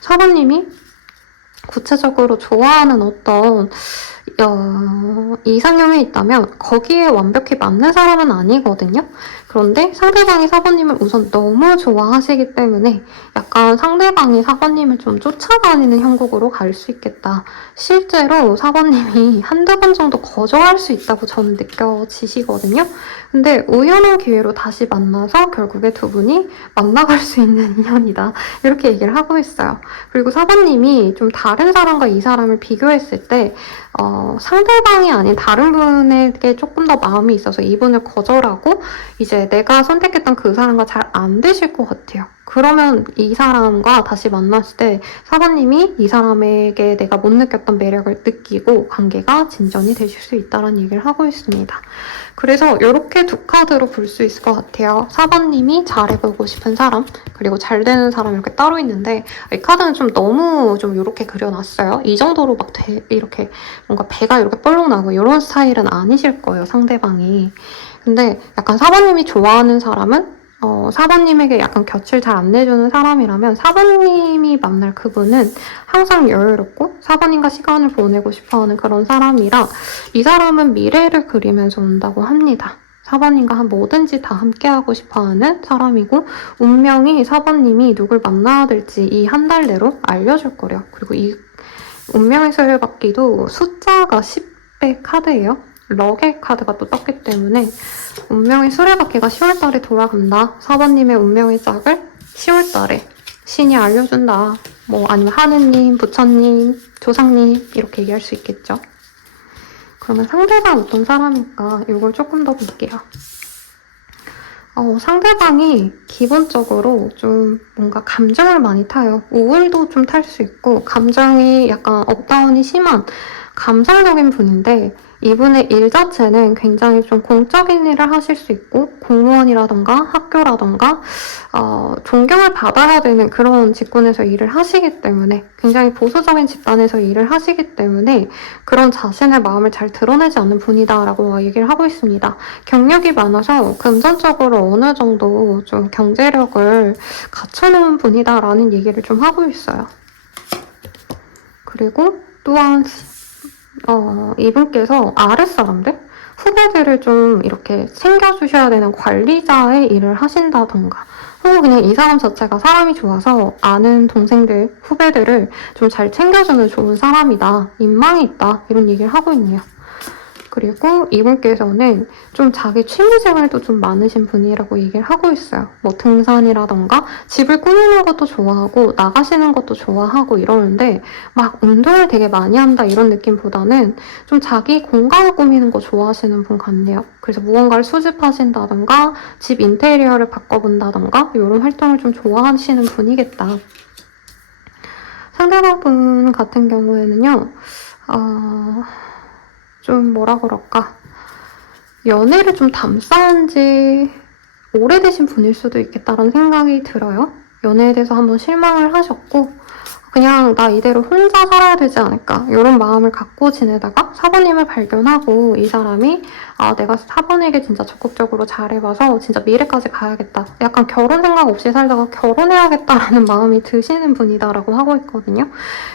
사부님이 구체적으로 좋아하는 어떤 이상형이 있다면 거기에 완벽히 맞는 사람은 아니거든요. 그런데 상대방이 사부님을 우선 너무 좋아하시기 때문에 약간 상대방이 사부님을 좀 쫓아다니는 형국으로 갈 수 있겠다. 실제로 사부님이 한두 번 정도 거절할 수 있다고 저는 느껴지시거든요. 근데 우연한 기회로 다시 만나서 결국에 두 분이 만나갈 수 있는 인연이다. 이렇게 얘기를 하고 있어요. 그리고 사부님이 좀 다른 사람과 이 사람을 비교했을 때 상대방이 아닌 다른 분에게 조금 더 마음이 있어서 이분을 거절하고 이제 내가 선택했던 그 사람과 잘 안 되실 것 같아요. 그러면 이 사람과 다시 만났을 때 사부님이 이 사람에게 내가 못 느꼈던 매력을 느끼고 관계가 진전이 되실 수 있다는 얘기를 하고 있습니다. 그래서 이렇게 두 카드로 볼 수 있을 것 같아요. 사부님이 잘해보고 싶은 사람 그리고 잘 되는 사람 이렇게 따로 있는데 이 카드는 좀 너무 좀 이렇게 그려놨어요. 이 정도로 막 이렇게 뭔가 배가 이렇게 볼록 나고 이런 스타일은 아니실 거예요. 상대방이. 근데 약간 사부님이 좋아하는 사람은 사부님에게 약간 곁을 잘 안 내주는 사람이라면 사부님이 만날 그분은 항상 여유롭고 사부님과 시간을 보내고 싶어하는 그런 사람이라 이 사람은 미래를 그리면서 온다고 합니다. 사부님과 뭐든지 다 함께하고 싶어하는 사람이고 운명이 사부님이 누굴 만나야 될지 이 한 달 내로 알려줄 거래요. 그리고 이 운명의 수레바퀴도 숫자가 10배 카드예요. 럭의 카드가 또 떴기 때문에 운명의 수레바퀴가 10월달에 돌아간다. 사부님의 운명의 짝을 10월달에 신이 알려준다. 아니면 하느님, 부처님, 조상님 이렇게 얘기할 수 있겠죠. 그러면 상대방 어떤 사람일까? 이걸 조금 더 볼게요. 상대방이 기본적으로 좀 뭔가 감정을 많이 타요. 우울도 좀 탈 수 있고 감정이 약간 업다운이 심한 감성적인 분인데 이분의 일 자체는 굉장히 좀 공적인 일을 하실 수 있고 공무원이라던가 학교라던가 존경을 받아야 되는 그런 직군에서 일을 하시기 때문에 굉장히 보수적인 집단에서 일을 하시기 때문에 그런 자신의 마음을 잘 드러내지 않는 분이다라고 얘기를 하고 있습니다. 경력이 많아서 금전적으로 어느 정도 좀 경제력을 갖춰놓은 분이다라는 얘기를 좀 하고 있어요. 그리고 또한 이분께서 아랫사람들? 후배들을 좀 이렇게 챙겨주셔야 되는 관리자의 일을 하신다던가, 혹은 그냥 이 사람 자체가 사람이 좋아서 아는 동생들, 후배들을 좀 잘 챙겨주는 좋은 사람이다, 인망이 있다, 이런 얘기를 하고 있네요. 그리고 이분께서는 좀 자기 취미생활도 좀 많으신 분이라고 얘기를 하고 있어요. 뭐 등산이라던가 집을 꾸미는 것도 좋아하고 나가시는 것도 좋아하고 이러는데 막 운동을 되게 많이 한다 이런 느낌보다는 좀 자기 공간을 꾸미는 거 좋아하시는 분 같네요. 그래서 무언가를 수집하신다던가 집 인테리어를 바꿔본다던가 이런 활동을 좀 좋아하시는 분이겠다. 상대방 분 같은 경우에는요. 좀 뭐라 그럴까, 연애를 좀 담쌓은 지 오래되신 분일 수도 있겠다라는 생각이 들어요. 연애에 대해서 한번 실망을 하셨고 그냥 나 이대로 혼자 살아야 되지 않을까 이런 마음을 갖고 지내다가 사부님을 발견하고 이 사람이 내가 사부에게 진짜 적극적으로 잘해봐서 진짜 미래까지 가야겠다, 약간 결혼 생각 없이 살다가 결혼해야겠다라는 마음이 드시는 분이다라고 하고 있거든요.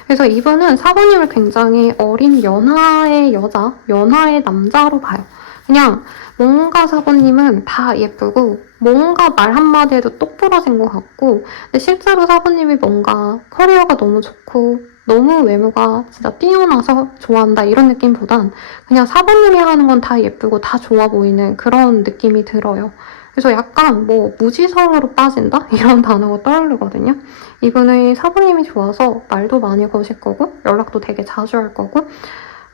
그래서 이분은 사부님을 굉장히 어린 연하의 여자, 연하의 남자로 봐요. 그냥 뭔가 사부님은 다 예쁘고 뭔가 말 한마디에도 똑부러진 것 같고, 근데 실제로 사부님이 뭔가 커리어가 너무 좋고 너무 외모가 진짜 뛰어나서 좋아한다 이런 느낌보단 그냥 사부님이 하는 건 다 예쁘고 다 좋아 보이는 그런 느낌이 들어요. 그래서 약간 뭐 무지성으로 빠진다? 이런 단어가 떠오르거든요. 이분의 사부님이 좋아서 말도 많이 거실 거고 연락도 되게 자주 할 거고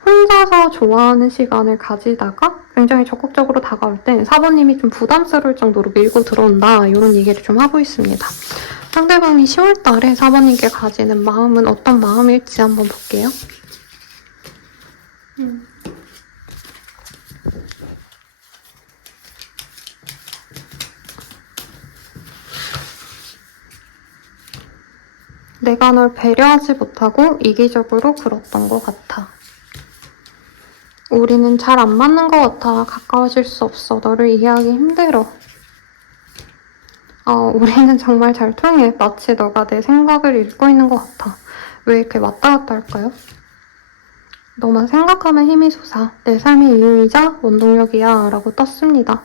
혼자서 좋아하는 시간을 가지다가 굉장히 적극적으로 다가올 땐 사부님이 좀 부담스러울 정도로 밀고 들어온다 이런 얘기를 좀 하고 있습니다. 상대방이 10월 달에 사부님께 가지는 마음은 어떤 마음일지 한번 볼게요. 내가 널 배려하지 못하고 이기적으로 굴었던 것 같아. 우리는 잘 안 맞는 것 같아. 가까워질 수 없어. 너를 이해하기 힘들어. 우리는 정말 잘 통해. 마치 너가 내 생각을 읽고 있는 것 같아. 왜 이렇게 왔다 갔다 할까요? 너만 생각하면 힘이 솟아. 내 삶의 이유이자 원동력이야. 라고 떴습니다.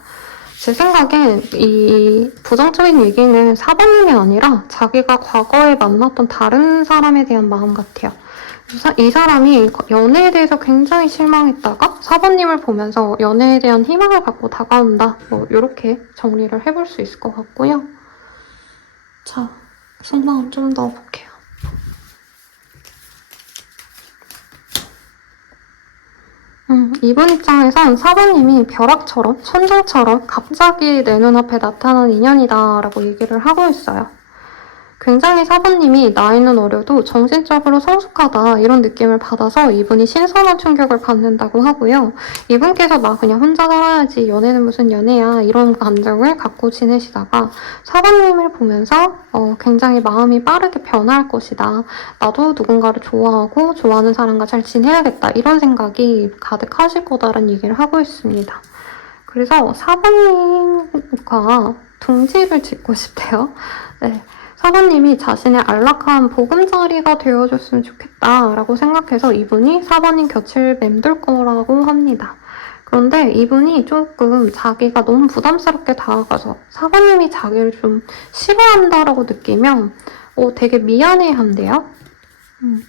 제 생각엔 이 부정적인 얘기는 사부님이 아니라 자기가 과거에 만났던 다른 사람에 대한 마음 같아요. 이 사람이 연애에 대해서 굉장히 실망했다가 사부님을 보면서 연애에 대한 희망을 갖고 다가온다. 뭐 이렇게 정리를 해볼 수 있을 것 같고요. 자, 속마음 좀 넣어볼게요. 이분 입장에선 사부님이 벼락처럼, 천둥처럼 갑자기 내 눈앞에 나타난 인연이다 라고 얘기를 하고 있어요. 굉장히 사부님이 나이는 어려도 정신적으로 성숙하다 이런 느낌을 받아서 이분이 신선한 충격을 받는다고 하고요. 이분께서 나 그냥 혼자 살아야지, 연애는 무슨 연애야, 이런 감정을 갖고 지내시다가 사부님을 보면서 굉장히 마음이 빠르게 변할 것이다. 나도 누군가를 좋아하고 좋아하는 사람과 잘 지내야겠다 이런 생각이 가득하실 거다라는 얘기를 하고 있습니다. 그래서 사부님과 둥지를 짓고 싶대요. 네. 사부님이 자신의 안락한 보금자리가 되어줬으면 좋겠다라고 생각해서 이분이 사부님 곁을 맴돌 거라고 합니다. 그런데 이분이 조금 자기가 너무 부담스럽게 다가가서 사부님이 자기를 좀 싫어한다라고 느끼면 되게 미안해한대요.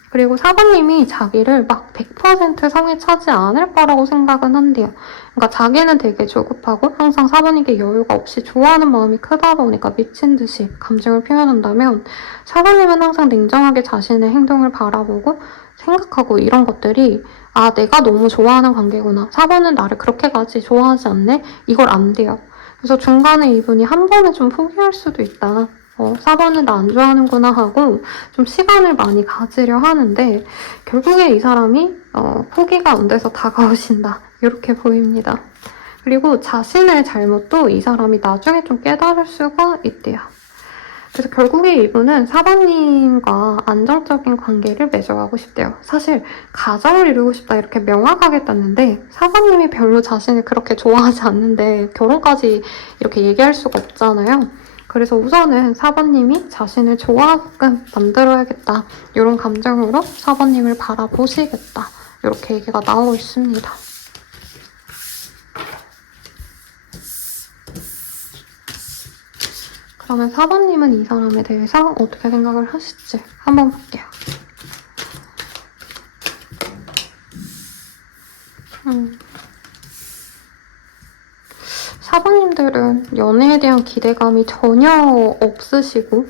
그리고 사부님이 자기를 막 100% 성에 차지 않을 거라고 생각은 한대요. 그러니까 자기는 되게 조급하고 항상 사부님께 여유가 없이 좋아하는 마음이 크다 보니까 미친 듯이 감정을 표현한다면 사부님은 항상 냉정하게 자신의 행동을 바라보고 생각하고 이런 것들이 내가 너무 좋아하는 관계구나. 사부는 나를 그렇게까지 좋아하지 않네? 이걸 안 돼요. 그래서 중간에 이분이 한 번은 좀 포기할 수도 있다. 사부는 나 안 좋아하는구나 하고 좀 시간을 많이 가지려 하는데 결국에 이 사람이 포기가 안 돼서 다가오신다. 이렇게 보입니다. 그리고 자신의 잘못도 이 사람이 나중에 좀 깨달을 수가 있대요. 그래서 결국에 이분은 사부님과 안정적인 관계를 맺어가고 싶대요. 사실 가정을 이루고 싶다 이렇게 명확하게 땄는데 사부님이 별로 자신을 그렇게 좋아하지 않는데 결혼까지 이렇게 얘기할 수가 없잖아요. 그래서 우선은 사부님이 자신을 좋아하게끔 만들어야겠다. 이런 감정으로 사부님을 바라보시겠다. 이렇게 얘기가 나오고 있습니다. 그러면 4번님은 이 사람에 대해서 어떻게 생각을 하실지 한번 볼게요. 4번님들은 연애에 대한 기대감이 전혀 없으시고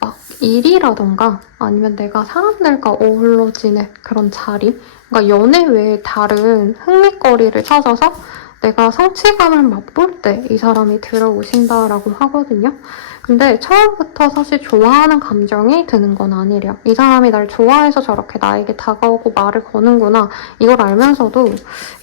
막 일이라던가 아니면 내가 사람들과 어우러지는 그런 자리, 그러니까 연애 외에 다른 흥미거리를 찾아서 내가 성취감을 맛볼 때 이 사람이 들어오신다라고 하거든요. 근데 처음부터 사실 좋아하는 감정이 드는 건 아니래요. 이 사람이 날 좋아해서 저렇게 나에게 다가오고 말을 거는구나. 이걸 알면서도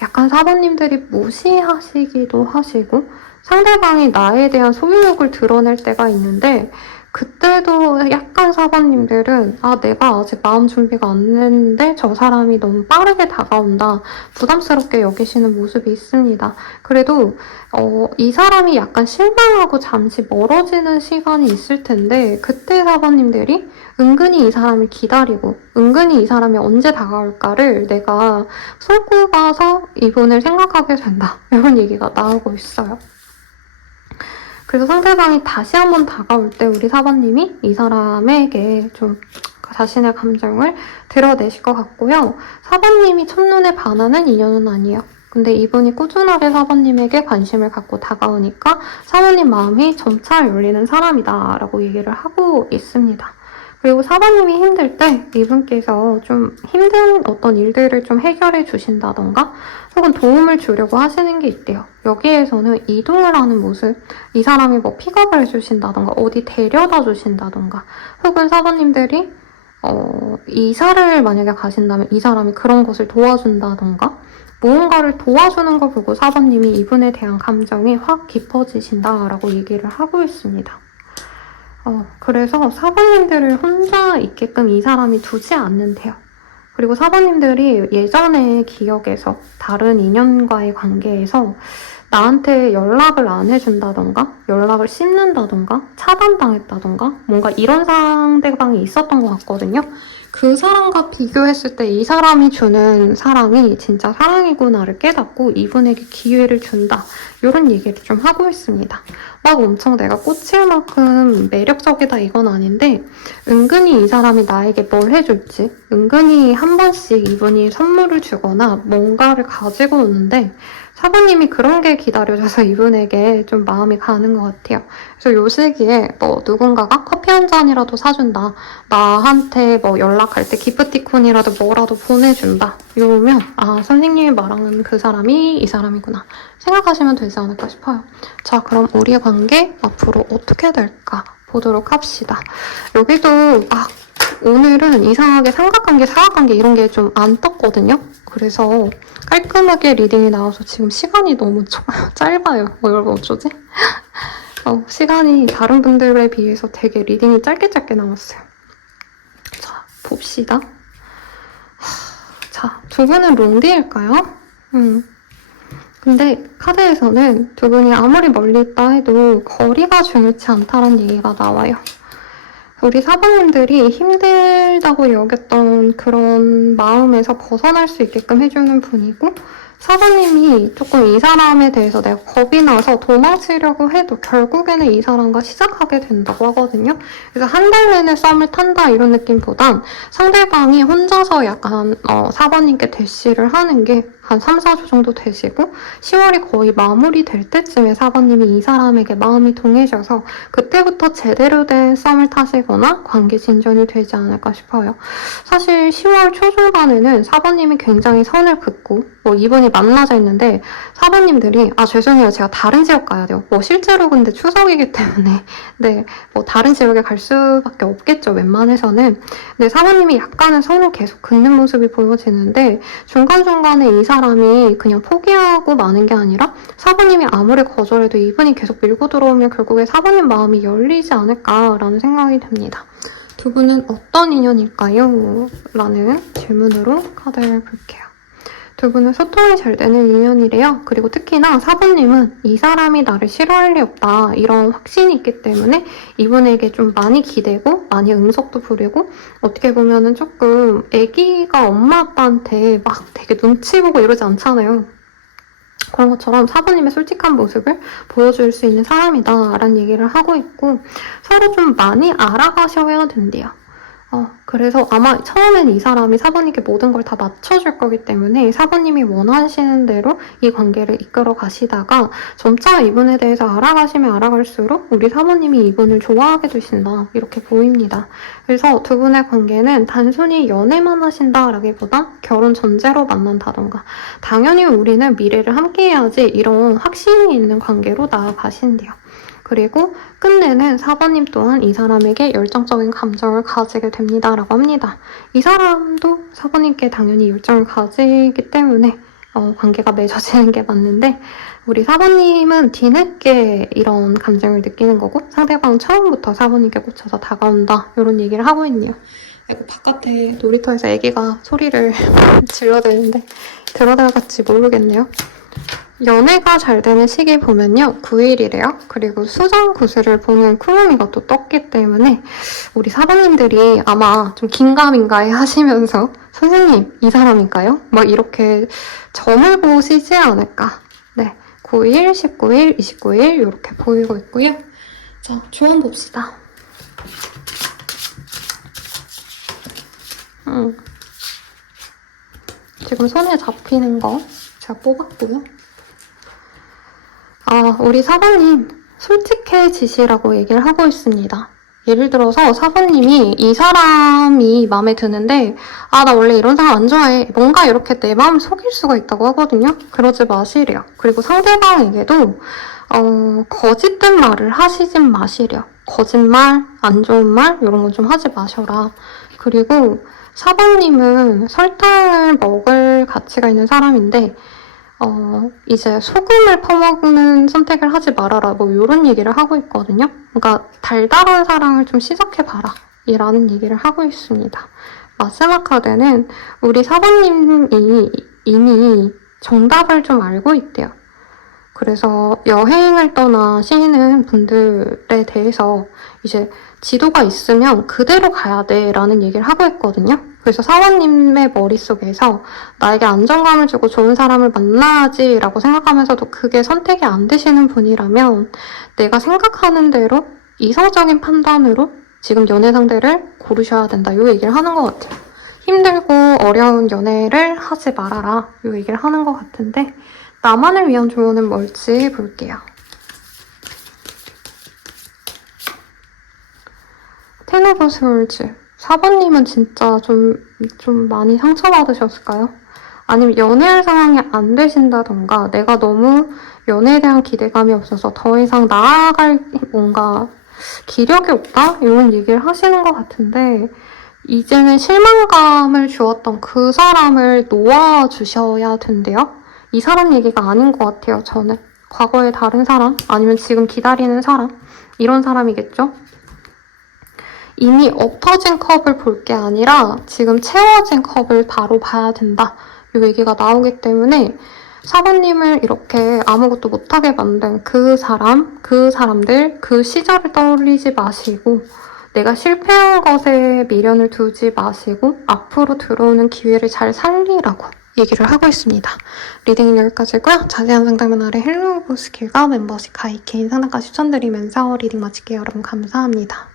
약간 4번님들이 무시하시기도 하시고 상대방이 나에 대한 소유욕을 드러낼 때가 있는데 그때도 약간 4번님들은 내가 아직 마음 준비가 안 됐는데 저 사람이 너무 빠르게 다가온다. 부담스럽게 여기시는 모습이 있습니다. 그래도 이 사람이 약간 실망하고 잠시 멀어지는 시간이 있을 텐데 그때 4번님들이 은근히 이 사람을 기다리고 은근히 이 사람이 언제 다가올까를 내가 손꼽아서 이분을 생각하게 된다. 이런 얘기가 나오고 있어요. 그래서 상대방이 다시 한번 다가올 때 우리 4번님이 이 사람에게 좀 자신의 감정을 드러내실 것 같고요. 4번님이 첫눈에 반하는 인연은 아니에요. 근데 이분이 꾸준하게 4번님에게 관심을 갖고 다가오니까 4번님 마음이 점차 열리는 사람이다 라고 얘기를 하고 있습니다. 그리고 4번님이 힘들 때 이분께서 좀 힘든 어떤 일들을 좀 해결해 주신다던가 혹은 도움을 주려고 하시는 게 있대요. 여기에서는 이동을 하는 모습, 이 사람이 뭐 픽업을 해주신다던가 어디 데려다 주신다던가 혹은 4번님들이 이사를 만약에 가신다면 이 사람이 그런 것을 도와준다던가 무언가를 도와주는 걸 보고 4번님이 이분에 대한 감정이 확 깊어지신다라고 얘기를 하고 있습니다. 그래서 4번님들을 혼자 있게끔 이 사람이 두지 않는데요. 그리고 4번님들이 예전의 기억에서 다른 인연과의 관계에서 나한테 연락을 안 해준다던가 연락을 씹는다던가 차단당했다던가 뭔가 이런 상대방이 있었던 것 같거든요. 그 사람과 비교했을 때 이 사람이 주는 사랑이 진짜 사랑이구나를 깨닫고 이분에게 기회를 준다. 이런 얘기를 좀 하고 있습니다. 막 엄청 내가 꽂힐 만큼 매력적이다 이건 아닌데 은근히 이 사람이 나에게 뭘 해줄지 은근히 한 번씩 이분이 선물을 주거나 뭔가를 가지고 오는데 4번님이 그런 게 기다려져서 이분에게 좀 마음이 가는 것 같아요. 그래서 요 시기에 뭐 누군가가 커피 한 잔이라도 사준다. 나한테 뭐 연락할 때 기프티콘이라도 뭐라도 보내준다. 이러면 선생님이 말하는 그 사람이 이 사람이구나. 생각하시면 되지 않을까 싶어요. 자, 그럼 우리의 관계 앞으로 어떻게 될까 보도록 합시다. 여기도 오늘은 이상하게 삼각관계, 사각관계 이런 게 좀 안 떴거든요. 그래서 깔끔하게 리딩이 나와서 지금 시간이 너무 짧아요. 여러분 어쩌지? 시간이 다른 분들에 비해서 되게 리딩이 짧게 나왔어요. 자, 봅시다. 자, 두 분은 롱디일까요? 근데 카드에서는 두 분이 아무리 멀리 있다 해도 거리가 중요치 않다는 얘기가 나와요. 우리 4번님들이 힘들다고 여겼던 그런 마음에서 벗어날 수 있게끔 해주는 분이고 4번님이 조금 이 사람에 대해서 내가 겁이 나서 도망치려고 해도 결국에는 이 사람과 시작하게 된다고 하거든요. 그래서 한 달 내내 썸을 탄다 이런 느낌보단 상대방이 혼자서 약간 4번님께 대시를 하는 게 한 3, 4주 정도 되시고 10월이 거의 마무리될 때쯤에 4번님이 이 사람에게 마음이 동해져서 그때부터 제대로 된 썸을 타시거나 관계 진전이 되지 않을까 싶어요. 사실 10월 초중반에는 4번님이 굉장히 선을 긋고 이분이 만나자 했는데 4번님들이 죄송해요. 제가 다른 지역 가야 돼요. 실제로 근데 추석이기 때문에 다른 지역에 갈 수밖에 없겠죠. 웬만해서는. 근데 4번님이 약간은 선을 계속 긋는 모습이 보여지는데 중간중간에 이 사람이 그냥 포기하고 마는 게 아니라 4번님이 아무리 거절해도 이분이 계속 밀고 들어오면 결국에 4번님 마음이 열리지 않을까라는 생각이 듭니다. 두 분은 어떤 인연일까요? 라는 질문으로 카드를 볼게요. 두 분은 소통이 잘 되는 인연이래요. 그리고 특히나 4번님은 이 사람이 나를 싫어할 리 없다 이런 확신이 있기 때문에 이분에게 좀 많이 기대고 많이 응석도 부리고 어떻게 보면은 조금 아기가 엄마 아빠한테 막 되게 눈치 보고 이러지 않잖아요. 그런 것처럼 사부님의 솔직한 모습을 보여줄 수 있는 사람이다라는 얘기를 하고 있고 서로 좀 많이 알아가셔야 된대요. 그래서 아마 처음엔 이 사람이 사부님께 모든 걸 다 맞춰줄 거기 때문에 사부님이 원하시는 대로 이 관계를 이끌어 가시다가 점차 이분에 대해서 알아가시면 알아갈수록 우리 사부님이 이분을 좋아하게 되신다 이렇게 보입니다. 그래서 두 분의 관계는 단순히 연애만 하신다라기보다 결혼 전제로 만난다던가 당연히 우리는 미래를 함께 해야지 이런 확신이 있는 관계로 나아가신대요. 그리고 끝내는 사부님 또한 이 사람에게 열정적인 감정을 가지게 됩니다라고 합니다. 이 사람도 사부님께 당연히 열정을 가지기 때문에 관계가 맺어지는 게 맞는데 우리 사부님은 뒤늦게 이런 감정을 느끼는 거고 상대방은 처음부터 사부님께 꽂혀서 다가온다 이런 얘기를 하고 있네요. 아이고, 바깥에 놀이터에서 애기가 소리를 질러대는데 들어들어갈지 모르겠네요. 연애가 잘 되는 시기 보면요 9일이래요. 그리고 수정구슬을 보는 쿠루미가 또 떴기 때문에 우리 사부님들이 아마 좀 긴가민가해 하시면서 선생님 이 사람인가요? 막 이렇게 점을 보시지 않을까. 네, 9일, 19일, 29일 이렇게 보이고 있고요. 자, 조언 봅시다. 지금 손에 잡히는 거 제가 뽑았고요. 우리 사부님 솔직해지시라고 얘기를 하고 있습니다. 예를 들어서 사부님이 이 사람이 마음에 드는데 나 원래 이런 사람 안 좋아해. 뭔가 이렇게 내 마음 속일 수가 있다고 하거든요. 그러지 마시래요. 그리고 상대방에게도 거짓된 말을 하시진 마시래요. 거짓말, 안 좋은 말 이런 건 좀 하지 마셔라. 그리고 사부님은 설탕을 먹을 가치가 있는 사람인데 이제 소금을 퍼먹는 선택을 하지 말아라 뭐 이런 얘기를 하고 있거든요. 그러니까 달달한 사랑을 좀 시작해봐라 이라는 얘기를 하고 있습니다. 마지막 카드는 우리 사부님이 이미 정답을 좀 알고 있대요. 그래서 여행을 떠나시는 분들에 대해서 이제 지도가 있으면 그대로 가야 돼 라는 얘기를 하고 있거든요. 그래서 사원님의 머릿속에서 나에게 안정감을 주고 좋은 사람을 만나야지 라고 생각하면서도 그게 선택이 안 되시는 분이라면 내가 생각하는 대로 이성적인 판단으로 지금 연애 상대를 고르셔야 된다 이 얘기를 하는 것 같아요. 힘들고 어려운 연애를 하지 말아라 이 얘기를 하는 것 같은데 나만을 위한 조언은 뭘지 볼게요. 텐 오브 스월즈 사부님은 진짜 좀 많이 상처받으셨을까요? 아니면 연애할 상황이 안 되신다던가 내가 너무 연애에 대한 기대감이 없어서 더 이상 나아갈 뭔가 기력이 없다? 이런 얘기를 하시는 것 같은데 이제는 실망감을 주었던 그 사람을 놓아주셔야 된대요. 이 사람 얘기가 아닌 것 같아요, 저는. 과거의 다른 사람, 아니면 지금 기다리는 사람, 이런 사람이겠죠? 이미 엎어진 컵을 볼 게 아니라 지금 채워진 컵을 바로 봐야 된다. 이 얘기가 나오기 때문에 사부님을 이렇게 아무것도 못하게 만든 그 사람, 그 사람들, 그 시절을 떠올리지 마시고 내가 실패한 것에 미련을 두지 마시고 앞으로 들어오는 기회를 잘 살리라고 얘기를 하고 있습니다. 리딩은 여기까지고요. 자세한 상담은 아래 헬로우 보스킬과 멤버십 가입 개인 상담까지 추천드리면서 리딩 마칠게요. 여러분 감사합니다.